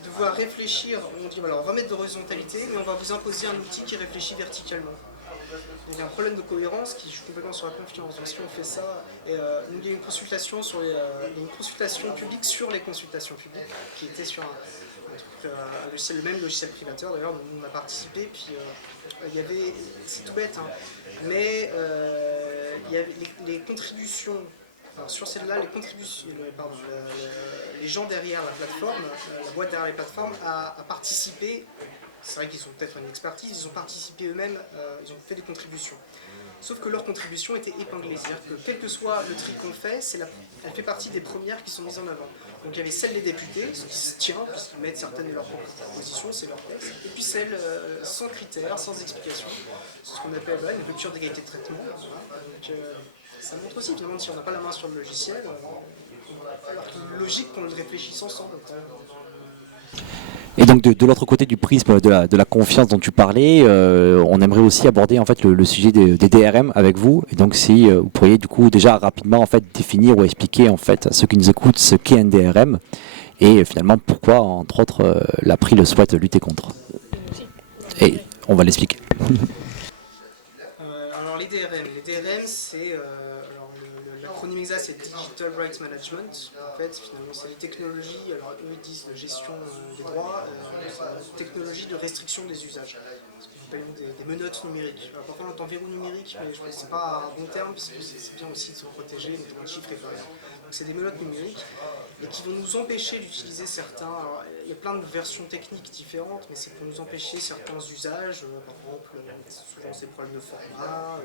Devoir réfléchir, on dit voilà, on va mettre de l'horizontalité, mais on va vous imposer un outil qui réfléchit verticalement. Donc il y a un problème de cohérence qui joue complètement sur la confiance. Donc si on fait ça, il y a une consultation publique sur les consultations publiques qui était sur le même logiciel privateur d'ailleurs, dont on a participé. Puis il y avait, c'est tout bête, hein, mais il y avait les contributions. Alors sur celle-là, les gens derrière la plateforme, la boîte derrière les plateformes, a participé. C'est vrai qu'ils ont peut-être une expertise, ils ont participé eux-mêmes, ils ont fait des contributions. Sauf que leur contribution était épinglée, c'est-à-dire que quel que soit le tri qu'on fait, elle fait partie des premières qui sont mises en avant. Donc il y avait celle des députés, ce qui se tient, puisqu'ils mettent certaines de leurs propositions, c'est leur texte, et puis celle sans critères, sans explication, c'est ce qu'on appelle une rupture d'égalité de traitement. Voilà. Donc ça montre aussi finalement si on n'a pas la main sur le logiciel, alors qu'il est logique qu'on le réfléchisse ensemble. Et donc de l'autre côté du prisme de la confiance dont tu parlais, on aimerait aussi aborder en fait le sujet des DRM avec vous. Et donc si vous pourriez du coup déjà rapidement en fait définir ou expliquer en fait à ceux qui nous écoutent ce qu'est un DRM et finalement pourquoi entre autres l'April le souhaite lutter contre. Et on va l'expliquer. Alors les DRM c'est l'acronyme exact c'est Digital Rights Management. En fait finalement c'est une technologie, alors eux ils disent de gestion des droits, c'est une technologie de restriction des usages. Des menottes numériques. Alors, parfois on entend verrou numérique, mais je pense que ce n'est pas un bon terme, parce que c'est bien aussi de se protéger, notamment de chiffres et variables. Donc c'est des menottes numériques, et qui vont nous empêcher d'utiliser certains... Alors, il y a plein de versions techniques différentes, mais c'est pour nous empêcher certains usages, par exemple, souvent c'est des problèmes de format,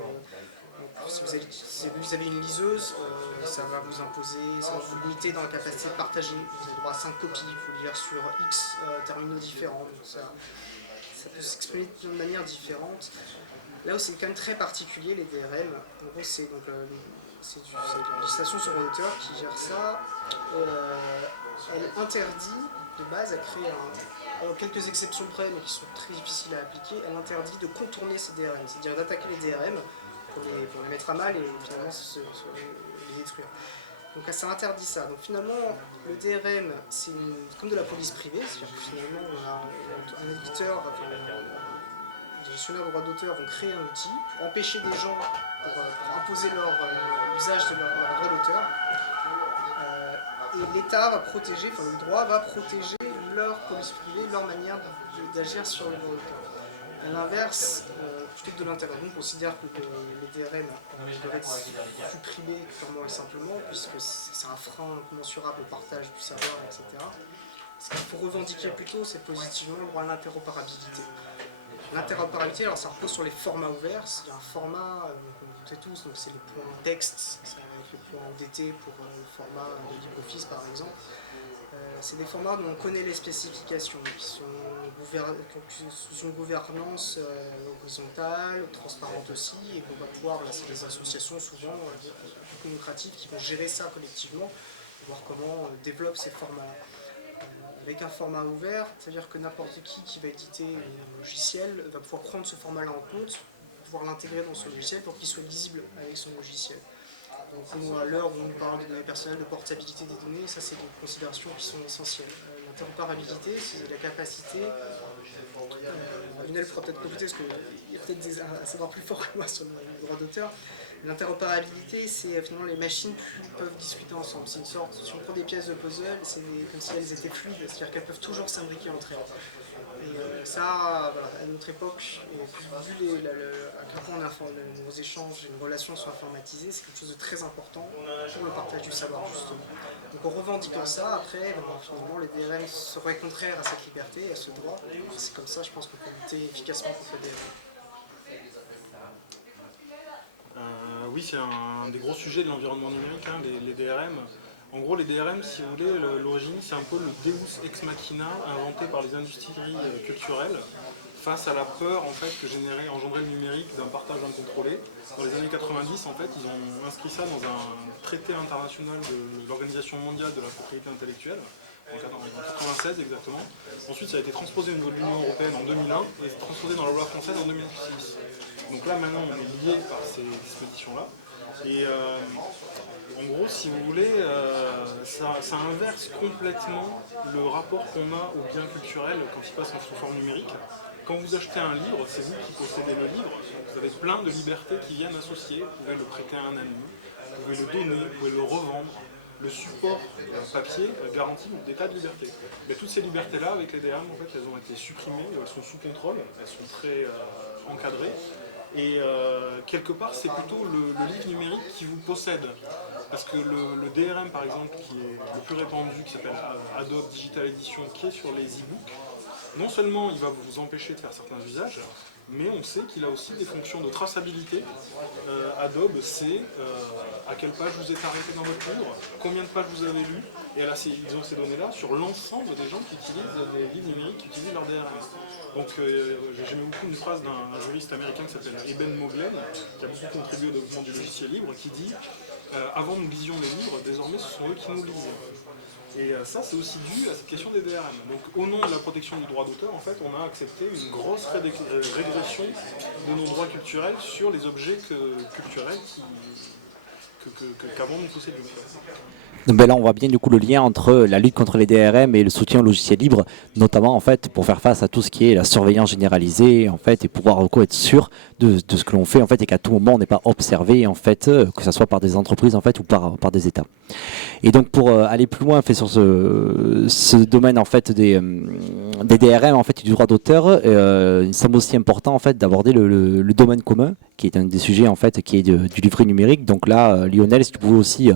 si vous avez une liseuse, ça va vous imposer, ça va vous limiter dans la capacité de partager. Vous avez le droit à 5 copies, il faut lire sur X terminaux différents. Donc ça peut s'exprimer de manière différente. Là où c'est quand même très particulier, les DRM, en gros c'est la législation sur le droit d'auteur qui gère ça. Elle interdit, de base, elle crée quelques exceptions près, mais qui sont très difficiles à appliquer, elle interdit de contourner ces DRM, c'est-à-dire d'attaquer les DRM pour les mettre à mal et finalement les détruire. Donc ça interdit ça. Donc finalement, le DRM, c'est comme de la police privée, c'est-à-dire que finalement, un éditeur, des gestionnaires de droits d'auteur vont créer un outil pour empêcher des gens, pour imposer l'usage de leur droit d'auteur. Et l'État va protéger, enfin le droit va protéger leur police privée, leur manière d'agir sur le droit d'auteur. A l'inverse, plutôt que de l'interdire, on considère que les DRM doivent être supprimés purement et simplement, puisque c'est un frein incommensurable au partage du savoir, etc. Ce qu'il faut revendiquer plutôt, c'est positivement le droit à l'interopérabilité. L'interopérabilité, alors ça repose sur les formats ouverts. Il y a un format, on sait tous, donc c'est les points texte, ça fait le point ODT pour le format de LibreOffice par exemple. C'est des formats dont on connaît les spécifications, qui sont sous une gouvernance horizontale, transparente aussi, et qu'on va pouvoir, là c'est des associations souvent démocratiques qui vont gérer ça collectivement, voir comment on développe ces formats-là. Avec un format ouvert, c'est-à-dire que n'importe qui va éditer un logiciel va pouvoir prendre ce format-là en compte, pouvoir l'intégrer dans son logiciel pour qu'il soit lisible avec son logiciel. Donc à l'heure où on parle de données personnelles, de portabilité des données, ça c'est des considérations qui sont essentielles. L'interopérabilité, c'est la capacité, Lionel pourra peut-être compléter parce qu'il y a peut-être à savoir plus fort que moi sur le droit d'auteur. L'interopérabilité, c'est finalement les machines peuvent discuter ensemble. C'est une sorte, si on prend des pièces de puzzle, c'est comme si elles étaient fluides, c'est-à-dire qu'elles peuvent toujours s'imbriquer entre elles. Et ça, voilà, à notre époque, vu à quel point nos échanges et nos relations sont informatisées, c'est quelque chose de très important pour le partage du savoir, justement. Donc en revendiquant ça, après, finalement, les DRM seraient contraires à cette liberté, à ce droit. C'est comme ça, je pense qu'on peut lutter efficacement contre les DRM. Oui, c'est un des gros sujets de l'environnement numérique, hein, les DRM. En gros, les DRM, si vous voulez, l'origine, c'est un peu le Deus ex machina inventé par les industries culturelles face à la peur en fait, que engendrait le numérique d'un partage incontrôlé. Dans les années 90, en fait, ils ont inscrit ça dans un traité international de l'Organisation mondiale de la propriété intellectuelle, en 1996 exactement. Ensuite, ça a été transposé au niveau de l'Union européenne en 2001 et transposé dans la loi française en 2006. Donc là, maintenant, on est lié par ces dispositions-là. Et en gros, si vous voulez, ça inverse complètement le rapport qu'on a au bien culturel quand il passe en sous forme numérique. Quand vous achetez un livre, c'est vous qui possédez le livre, vous avez plein de libertés qui viennent associer. Vous pouvez le prêter à un ami, vous pouvez le donner, vous pouvez le revendre. Le support papier garantit des tas de libertés. Mais toutes ces libertés-là, avec les DRM, en fait, elles ont été supprimées, elles sont sous contrôle, elles sont très encadrées. Et quelque part, c'est plutôt le livre numérique qui vous possède. Parce que le DRM, par exemple, qui est le plus répandu, qui s'appelle Adobe Digital Edition, qui est sur les e-books, non seulement il va vous empêcher de faire certains usages, mais on sait qu'il a aussi des fonctions de traçabilité. Adobe sait à quelle page vous êtes arrêté dans votre livre, combien de pages vous avez lu, et ils ont ces données-là sur l'ensemble des gens qui utilisent des livres numériques, qui utilisent leur DRM. Donc j'aimais beaucoup une phrase d'un juriste américain qui s'appelle Eben Moglen, qui a beaucoup contribué au développement du logiciel libre, qui dit avant nous lisions les livres, désormais ce sont eux qui nous lisent. Et ça, c'est aussi dû à cette question des DRM. Donc, au nom de la protection du droit d'auteur, en fait, on a accepté une grosse régression de nos droits culturels sur les objets culturels qu'avant nous possédions. Donc ben là, on voit bien du coup le lien entre la lutte contre les DRM et le soutien au logiciel libre, notamment en fait pour faire face à tout ce qui est la surveillance généralisée en fait et pouvoir être sûr de ce que l'on fait en fait et qu'à tout moment on n'est pas observé en fait, que ce soit par des entreprises en fait ou par des États. Et donc pour aller plus loin en fait, sur ce domaine en fait des DRM en fait et du droit d'auteur, il semble aussi important en fait d'aborder le domaine commun qui est un des sujets en fait qui est du livret numérique. Donc là, Lionel, si tu pouvais aussi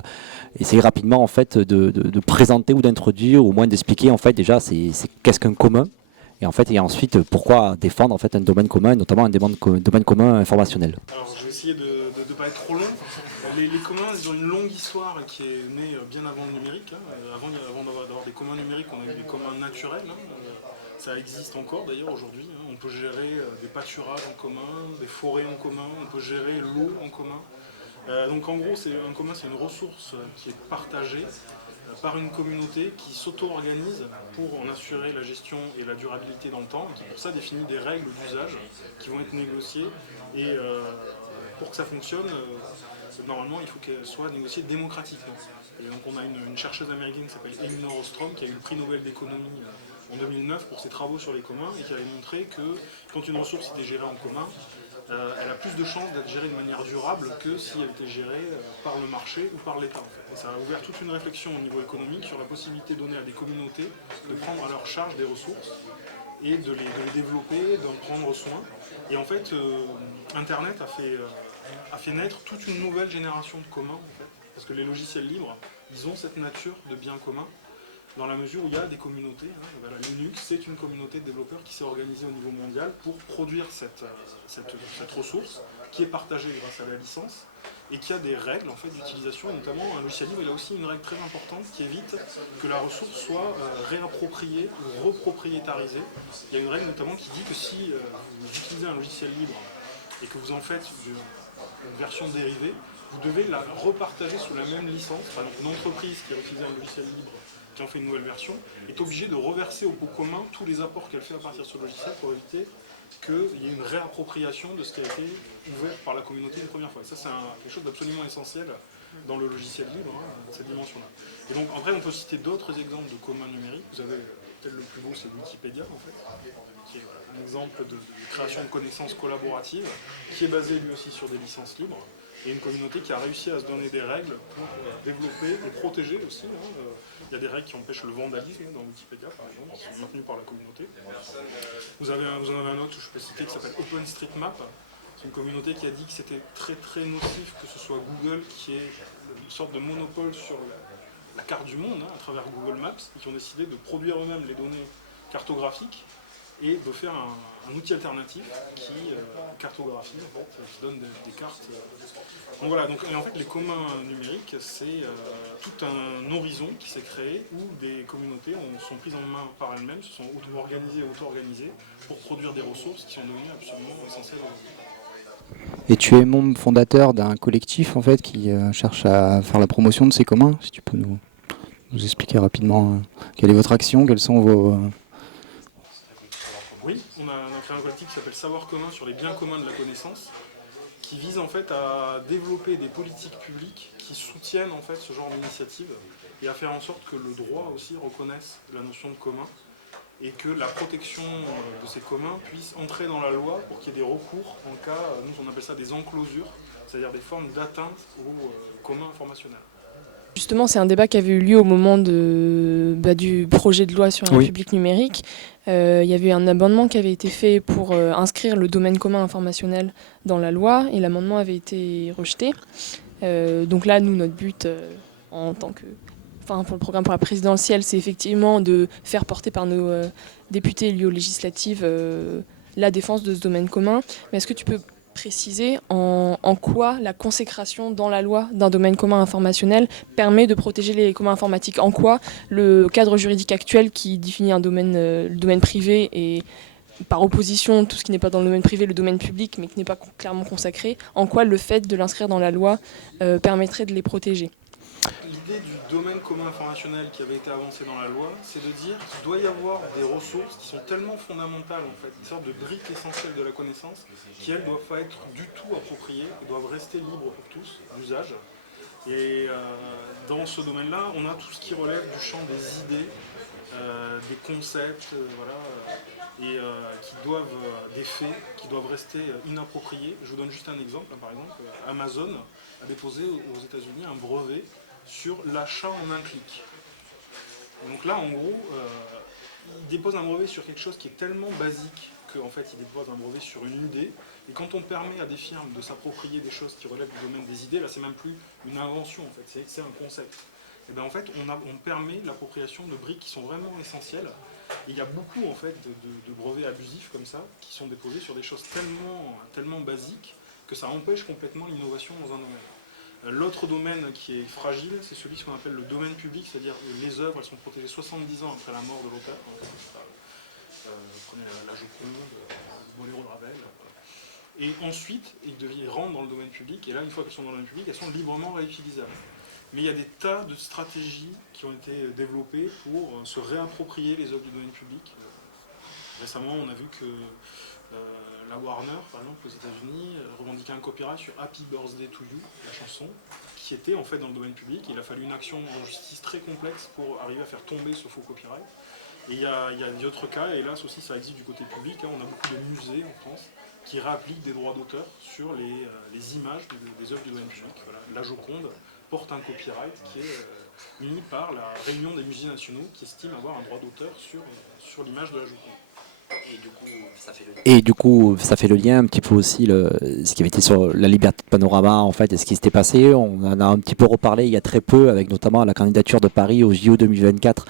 essayer rapidement en fait de présenter ou d'introduire ou au moins d'expliquer en fait déjà c'est qu'est-ce qu'un commun et en fait et ensuite pourquoi défendre en fait un domaine commun, notamment un domaine commun informationnel. Alors je vais essayer de ne pas être trop long. Les communs, ils ont une longue histoire qui est née bien avant le numérique. Avant d'avoir des communs numériques, on a eu des communs naturels. Ça existe encore d'ailleurs aujourd'hui. On peut gérer des pâturages en commun, des forêts en commun, on peut gérer l'eau en commun. Donc en gros, un commun, c'est une ressource qui est partagée par une communauté qui s'auto-organise pour en assurer la gestion et la durabilité dans le temps, et qui pour ça définit des règles d'usage qui vont être négociées. Et pour que ça fonctionne, normalement, il faut qu'elle soit négociée démocratiquement. Et donc on a une chercheuse américaine qui s'appelle Elinor Ostrom, qui a eu le prix Nobel d'économie en 2009 pour ses travaux sur les communs, et qui avait montré que quand une ressource était gérée en commun, elle a plus de chances d'être gérée de manière durable que si elle était gérée par le marché ou par l'État. En fait. Et ça a ouvert toute une réflexion au niveau économique sur la possibilité donnée à des communautés de prendre à leur charge des ressources et de les développer, d'en prendre soin. Et en fait, Internet a fait naître toute une nouvelle génération de communs, en fait, parce que les logiciels libres, ils ont cette nature de bien commun, dans la mesure où il y a des communautés. Voilà, Linux, c'est une communauté de développeurs qui s'est organisée au niveau mondial pour produire cette ressource qui est partagée grâce à la licence et qui a des règles en fait, d'utilisation, notamment un logiciel libre, il a aussi une règle très importante qui évite que la ressource soit réappropriée ou repropriétarisée. Il y a une règle notamment qui dit que si vous utilisez un logiciel libre et que vous en faites une version dérivée, vous devez la repartager sous la même licence. Par exemple, une entreprise qui a utilisé un logiciel libre qui en fait une nouvelle version, est obligée de reverser au pot commun tous les apports qu'elle fait à partir de ce logiciel pour éviter qu'il y ait une réappropriation de ce qui a été ouvert par la communauté une première fois. Et ça, c'est quelque chose d'absolument essentiel dans le logiciel libre, cette dimension-là. Et donc, après, on peut citer d'autres exemples de communs numériques. Vous avez, peut-être le plus beau, c'est Wikipédia, en fait, qui est un exemple de création de connaissances collaboratives, qui est basé lui aussi sur des licences libres. Et une communauté qui a réussi à se donner des règles pour développer et protéger aussi. Il y a des règles qui empêchent le vandalisme dans Wikipédia, par exemple, qui sont maintenues par la communauté. Vous en avez un autre, je peux citer, qui s'appelle OpenStreetMap. C'est une communauté qui a dit que c'était très très nocif que ce soit Google qui ait une sorte de monopole sur la carte du monde à travers Google Maps, et qui ont décidé de produire eux-mêmes les données cartographiques et de faire un outil alternatif qui cartographie, en fait, qui donne des cartes. Donc voilà, et en fait les communs numériques, c'est tout un horizon qui s'est créé où des communautés sont prises en main par elles-mêmes, se sont auto-organisées pour produire des ressources qui sont devenues absolument essentielles aujourd'hui. Et tu es membre fondateur d'un collectif en fait qui cherche à faire la promotion de ces communs. Si tu peux nous expliquer rapidement quelle est votre action, quels sont vos... Oui, on a créé un collectif qui s'appelle Savoir commun sur les biens communs de la connaissance, qui vise en fait à développer des politiques publiques qui soutiennent en fait ce genre d'initiative et à faire en sorte que le droit aussi reconnaisse la notion de commun et que la protection de ces communs puisse entrer dans la loi pour qu'il y ait des recours en cas, nous on appelle ça des enclosures, c'est-à-dire des formes d'atteinte au commun informationnel. Justement, c'est un débat qui avait eu lieu au moment du projet de loi sur la Oui. République numérique. Il y avait un amendement qui avait été fait pour inscrire le domaine commun informationnel dans la loi et l'amendement avait été rejeté. Donc là, nous, notre but en tant que... Enfin, pour le programme pour la présidentielle, c'est effectivement de faire porter par nos députés élus aux législatives la défense de ce domaine commun. Mais est-ce que tu peux préciser en quoi la consécration dans la loi d'un domaine commun informationnel permet de protéger les communs informatiques? En quoi le cadre juridique actuel qui définit un domaine, le domaine privé et par opposition tout ce qui n'est pas dans le domaine privé, le domaine public, mais qui n'est pas clairement consacré, en quoi le fait de l'inscrire dans la loi permettrait de les protéger? L'idée du domaine commun informationnel qui avait été avancé dans la loi, c'est de dire qu'il doit y avoir des ressources qui sont tellement fondamentales, en fait, une sorte de briques essentielles de la connaissance, qui elles doivent pas être du tout appropriées et doivent rester libres pour tous d'usage. Et dans ce domaine-là, on a tout ce qui relève du champ des idées, des concepts, et qui doivent, des faits, qui doivent rester inappropriés. Je vous donne juste un exemple, hein, par exemple, Amazon a déposé aux États-Unis un brevet sur l'achat en un clic. Donc là, en gros, il dépose un brevet sur quelque chose qui est tellement basique qu'en fait, il dépose un brevet sur une idée. Et quand on permet à des firmes de s'approprier des choses qui relèvent du domaine des idées, là, c'est même plus une invention, en fait, c'est un concept. Et bien en fait, on permet l'appropriation de briques qui sont vraiment essentielles. Et il y a beaucoup en fait de brevets abusifs comme ça qui sont déposés sur des choses tellement basiques que ça empêche complètement l'innovation dans un domaine. L'autre domaine qui est fragile, c'est celui qu'on appelle le domaine public, c'est-à-dire les œuvres, elles sont protégées 70 ans après la mort de l'auteur. Prenez la Joconde, le Boléro de Ravel. Et ensuite, ils rentrent dans le domaine public, et là, une fois qu'elles sont dans le domaine public, elles sont librement réutilisables. Mais il y a des tas de stratégies qui ont été développées pour se réapproprier les œuvres du domaine public. Récemment, on a vu que la Warner, par exemple, aux États-Unis, revendiquait un copyright sur Happy Birthday to You, la chanson, qui était en fait dans le domaine public. Il a fallu une action en justice très complexe pour arriver à faire tomber ce faux copyright. Et il y a d'autres cas, et hélas aussi ça existe du côté public. Hein, on a beaucoup de musées en France qui réappliquent des droits d'auteur sur les images des œuvres du domaine public. Voilà. La Joconde porte un copyright qui est mis par la Réunion des musées nationaux qui estime avoir un droit d'auteur sur l'image de la Joconde. Et du coup, ça fait le lien un petit peu aussi, ce qui avait été sur la liberté de panorama, en fait, et ce qui s'était passé. On en a un petit peu reparlé il y a très peu, avec notamment la candidature de Paris au JO 2024,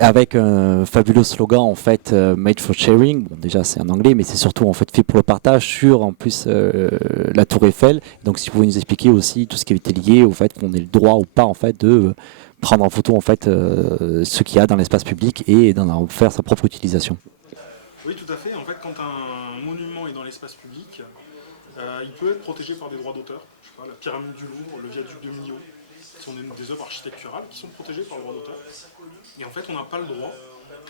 avec un fabuleux slogan, en fait, Made for Sharing. Bon, déjà, c'est en anglais, mais c'est surtout, en fait, fait pour le partage sur, en plus, la Tour Eiffel. Donc, si vous pouvez nous expliquer aussi tout ce qui avait été lié au fait qu'on ait le droit ou pas, en fait, de prendre en photo, en fait, ce qu'il y a dans l'espace public et d'en faire sa propre utilisation. Oui, tout à fait. En fait, quand un monument est dans l'espace public, il peut être protégé par des droits d'auteur. Je sais pas, la pyramide du Louvre, le viaduc de Millau, qui sont des œuvres architecturales qui sont protégées par le droit d'auteur. Et en fait, on n'a pas le droit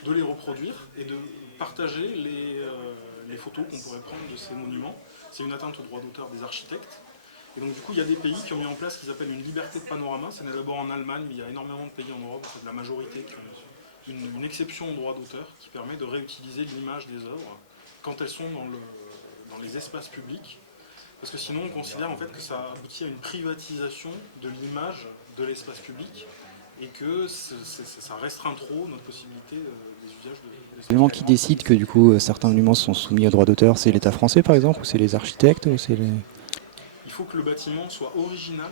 de les reproduire et de partager les photos qu'on pourrait prendre de ces monuments. C'est une atteinte au droit d'auteur des architectes. Et donc du coup, il y a des pays qui ont mis en place ce qu'ils appellent une liberté de panorama. C'est né d'abord en Allemagne, mais il y a énormément de pays en Europe, en fait, la majorité qui ont une exception au droit d'auteur qui permet de réutiliser l'image des œuvres quand elles sont dans les espaces publics. Parce que sinon, on considère en fait que ça aboutit à une privatisation de l'image de l'espace public et que ça restreint trop notre possibilité des usages de l'espace public. Qui décide que du coup certains monuments sont soumis au droit d'auteur, c'est l'État français par exemple, ou c'est les architectes, ou c'est les... Il faut que le bâtiment soit original,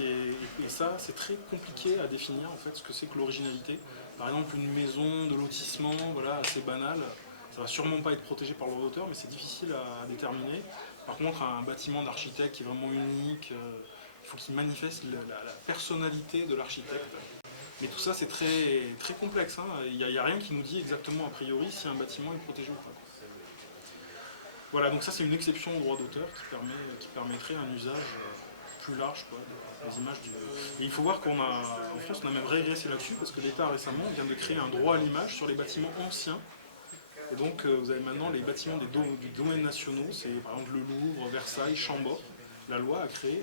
et ça c'est très compliqué à définir en fait ce que c'est que l'originalité. Par exemple une maison de lotissement, voilà, assez banale, ça va sûrement pas être protégé par le droit d'auteur, mais c'est difficile à déterminer. Par contre un bâtiment d'architecte qui est vraiment unique, il faut qu'il manifeste la personnalité de l'architecte. Mais tout ça c'est très, très complexe, hein. Il n'y a rien qui nous dit exactement a priori si un bâtiment est protégé ou pas. Voilà, donc ça c'est une exception au droit d'auteur qui permettrait un usage plus large des images du... Et il faut voir qu'en France on a même régressé là-dessus parce que l'État récemment vient de créer un droit à l'image sur les bâtiments anciens. Et donc vous avez maintenant les bâtiments du domaine nationaux, c'est par exemple le Louvre, Versailles, Chambord. La loi a créé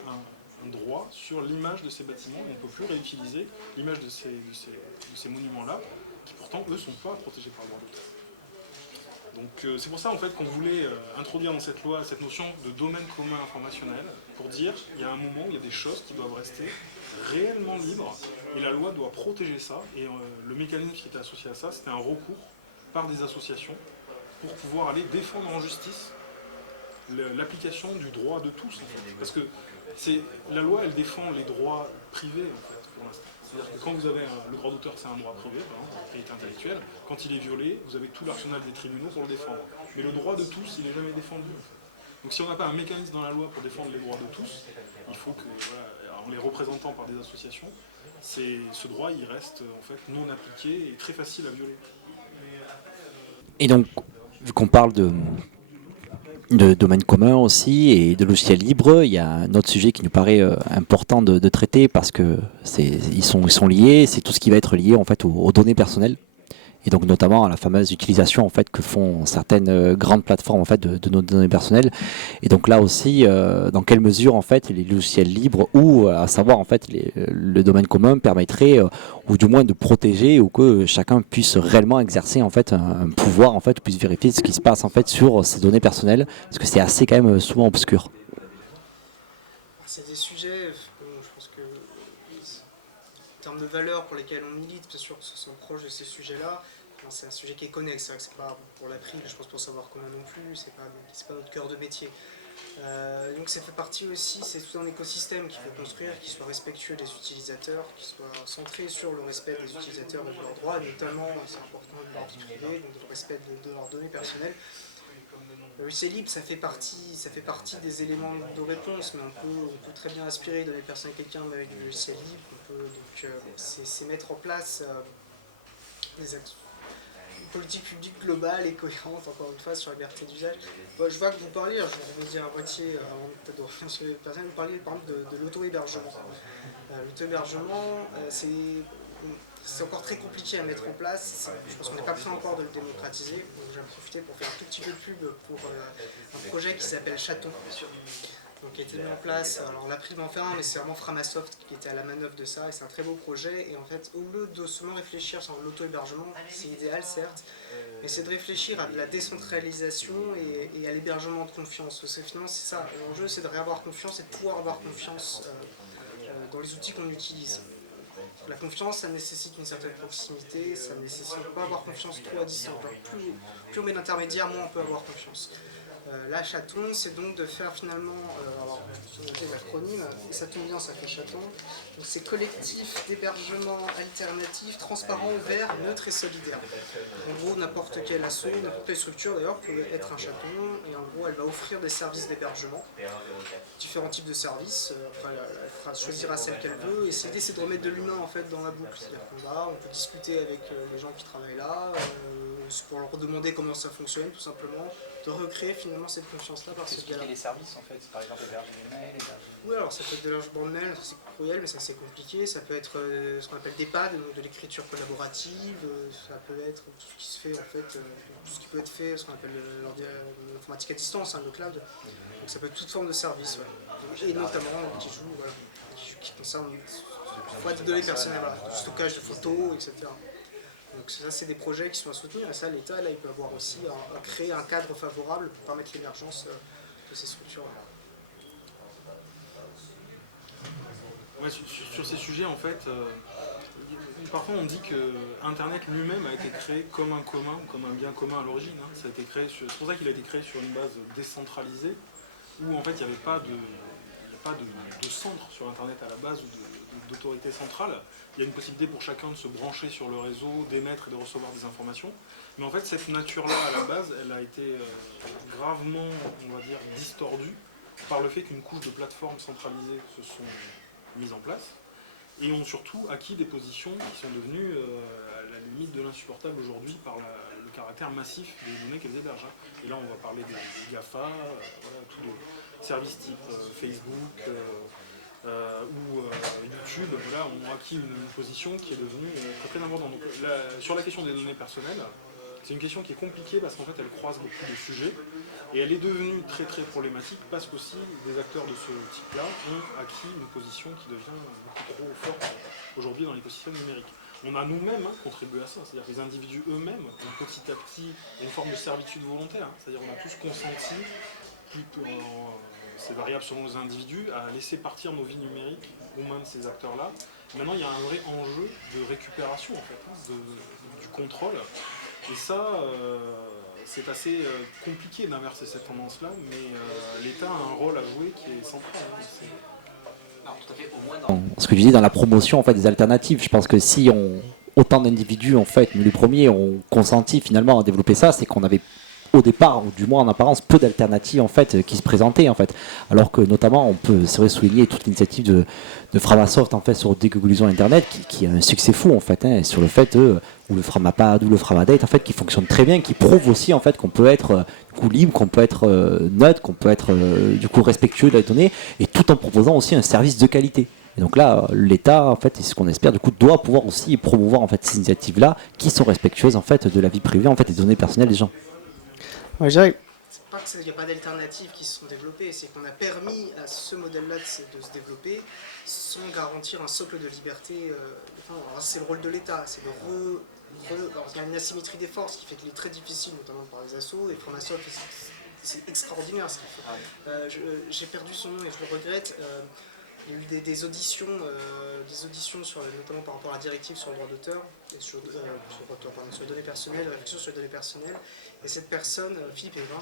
un droit sur l'image de ces bâtiments et on ne peut plus réutiliser l'image de ces monuments-là qui pourtant eux ne sont pas protégés par le droit d'auteur. Donc c'est pour ça en fait qu'on voulait introduire dans cette loi cette notion de domaine commun informationnel pour dire qu'il y a un moment où il y a des choses qui doivent rester réellement libres et la loi doit protéger ça. Et le mécanisme qui était associé à ça, c'était un recours par des associations pour pouvoir aller défendre en justice l'application du droit de tous. En fait. Parce que la loi, elle défend les droits privés en fait, pour l'instant. C'est-à-dire que quand vous avez le droit d'auteur, c'est un droit privé, par exemple, la propriété intellectuelle, quand il est violé, vous avez tout l'arsenal des tribunaux pour le défendre. Mais le droit de tous, il n'est jamais défendu. En fait. Donc si on n'a pas un mécanisme dans la loi pour défendre les droits de tous, il faut que, en les représentant par des associations, ce droit, il reste en fait non appliqué et très facile à violer. Et donc, vu qu'on parle de domaine commun aussi et de logiciels libres, il y a un autre sujet qui nous paraît important de traiter parce que ils sont liés, c'est tout ce qui va être lié en fait aux données personnelles et donc notamment à la fameuse utilisation en fait que font certaines grandes plateformes en fait de nos données personnelles. Et donc là aussi, dans quelle mesure en fait les logiciels libres ou à savoir en fait le domaine commun permettrait ou du moins de protéger ou que chacun puisse réellement exercer en fait un pouvoir en fait, puisse vérifier ce qui se passe en fait sur ces données personnelles, parce que c'est assez quand même souvent obscur. C'est des sujets, je pense que en termes de valeurs pour lesquelles on milite, bien sûr que ce sont proches de ces sujets-là. C'est un sujet qui est connexe, c'est vrai que c'est pas pour l'April, je pense pour savoir comment non plus, c'est pas notre cœur de métier. Donc ça fait partie aussi, c'est tout un écosystème qu'il faut construire, qui soit respectueux des utilisateurs, qui soit centré sur le respect des utilisateurs et de leurs droits, et notamment, c'est important, de leur vie privée, donc le respect de leurs données personnelles. Le logiciel libre, ça fait partie des éléments de réponse, mais on peut très bien aspirer de donner personne à quelqu'un avec du logiciel libre. C'est mettre en place des actions. Une politique publique globale et cohérente, encore une fois, sur la liberté d'usage. Bon, je vois que vous parliez, je vais dire à moitié, avant peut-être de revenir sur les personnes, vous parliez par exemple de l'auto-hébergement. L'auto-hébergement, c'est encore très compliqué à mettre en place. Je pense qu'on n'est pas prêt encore de le démocratiser. Donc j'ai profité pour faire un tout petit peu de pub pour un projet qui s'appelle Chaton. Donc, qui a été mis en place, alors l'April en fait un, mais c'est vraiment Framasoft qui était à la manœuvre de ça, et c'est un très beau projet. Et en fait, au lieu de seulement réfléchir sur l'auto-hébergement, c'est idéal certes, mais c'est de réfléchir à de la décentralisation et à l'hébergement de confiance. Parce que finalement, c'est ça, l'enjeu c'est de réavoir confiance et de pouvoir avoir confiance dans les outils qu'on utilise. La confiance, ça nécessite une certaine proximité, ça nécessite de ne pas avoir confiance trop à distance. Plus on met d'intermédiaires, moins on peut avoir confiance. Là, Chaton, c'est donc de faire finalement, alors j'ai noté l'acronyme, et ça tombe bien, ça fait Chaton. Donc c'est collectif d'hébergement alternatif, transparent, ouvert, neutre et solidaire. En gros, n'importe quel asso, n'importe quelle structure d'ailleurs peut être un chaton, et en gros, elle va offrir des services d'hébergement, différents types de services. Elle choisira celle qu'elle veut, et l'idée c'est de remettre de l'humain en fait dans la boucle. C'est-à-dire on peut discuter avec les gens qui travaillent là, pour leur demander comment ça fonctionne, tout simplement, de recréer finalement cette confiance-là par ce biais-là. Expliquer les services en fait, par exemple héberger les mails, Oui, alors ça peut être de l'hébergement de mail, c'est courriel, mais ça c'est compliqué. Ça peut être ce qu'on appelle des PAD, donc de l'écriture collaborative. Ça peut être tout ce qui se fait en fait, tout ce qui peut être fait, ce qu'on appelle l'informatique à distance, le cloud. Donc ça peut être toute forme de service, ouais. Et notamment qui concerne des données personnelles, du stockage de photos, etc. Donc ça, c'est des projets qui sont à soutenir, et ça, l'État, là, il peut avoir aussi à créer un cadre favorable pour permettre l'émergence de ces structures-là. Ouais, sur ces sujets, en fait, parfois on dit que Internet lui-même a été créé comme un commun, comme un bien commun à l'origine. Hein. Ça a été créé c'est pour ça qu'il a été créé sur une base décentralisée, où en fait il n'y avait pas de centre sur Internet à la base ou d'autorité centrale. Il y a une possibilité pour chacun de se brancher sur le réseau, d'émettre et de recevoir des informations. Mais en fait, cette nature-là, à la base, elle a été gravement, on va dire, distordue par le fait qu'une couche de plateformes centralisées se sont mises en place et ont surtout acquis des positions qui sont devenues à la limite de l'insupportable aujourd'hui par le caractère massif des données qu'elles hébergent. Et là, on va parler des GAFA, tous les services type Facebook ou YouTube, ont acquis une position qui est devenue très importante. Donc, sur la question des données personnelles, c'est une question qui est compliquée parce qu'en fait elle croise beaucoup de sujets et elle est devenue très très problématique parce qu'aussi des acteurs de ce type-là ont acquis une position qui devient beaucoup trop forte aujourd'hui dans l'écosystème numérique. on a nous-mêmes contribué à ça. C'est-à-dire que les individus eux-mêmes ont petit à petit une forme de servitude volontaire. C'est-à-dire qu'on a tous consenti, c'est variable selon les individus, à laisser partir nos vies numériques aux mains de ces acteurs-là. Maintenant, il y a un vrai enjeu de récupération, en fait, du contrôle. Et ça, c'est assez compliqué d'inverser cette tendance-là, mais l'État a un rôle à jouer qui est central. Ce que je dis dans la promotion en fait, des alternatives, je pense que si autant d'individus, en fait, nous les premiers, ont consenti finalement à développer ça, c'est qu'on avait au départ, ou du moins en apparence, peu d'alternatives en fait qui se présentaient en fait. Alors que notamment, on peut souligner toute l'initiative de Framasoft en fait sur Dégooglisons Internet, qui a un succès fou en fait, sur le fait ou le Framapad ou le Framadate en fait, qui fonctionne très bien, qui prouve aussi en fait qu'on peut être du coup libre, qu'on peut être neutre, qu'on peut être du coup respectueux de la donnée, et tout en proposant aussi un service de qualité. Et donc là, l'État, en fait, et ce qu'on espère, du coup, doit pouvoir aussi promouvoir en fait ces initiatives-là, qui sont respectueuses en fait de la vie privée, en fait, des données personnelles des gens. Ouais, je dirais C'est pas qu'il n'y a pas d'alternatives qui se sont développées, c'est qu'on a permis à ce modèle-là de se développer sans garantir un socle de liberté. C'est le rôle de l'État, c'est alors, il y a une asymétrie des forces qui fait qu'il est très difficile, notamment par les assos, et Framasoft, c'est extraordinaire ce qu'il fait. J'ai perdu son nom et je le regrette. Il y a eu des auditions, notamment par rapport à la directive sur le droit d'auteur, et sur les données personnelles, réflexion sur les données personnelles. Et cette personne, Philippe Evin,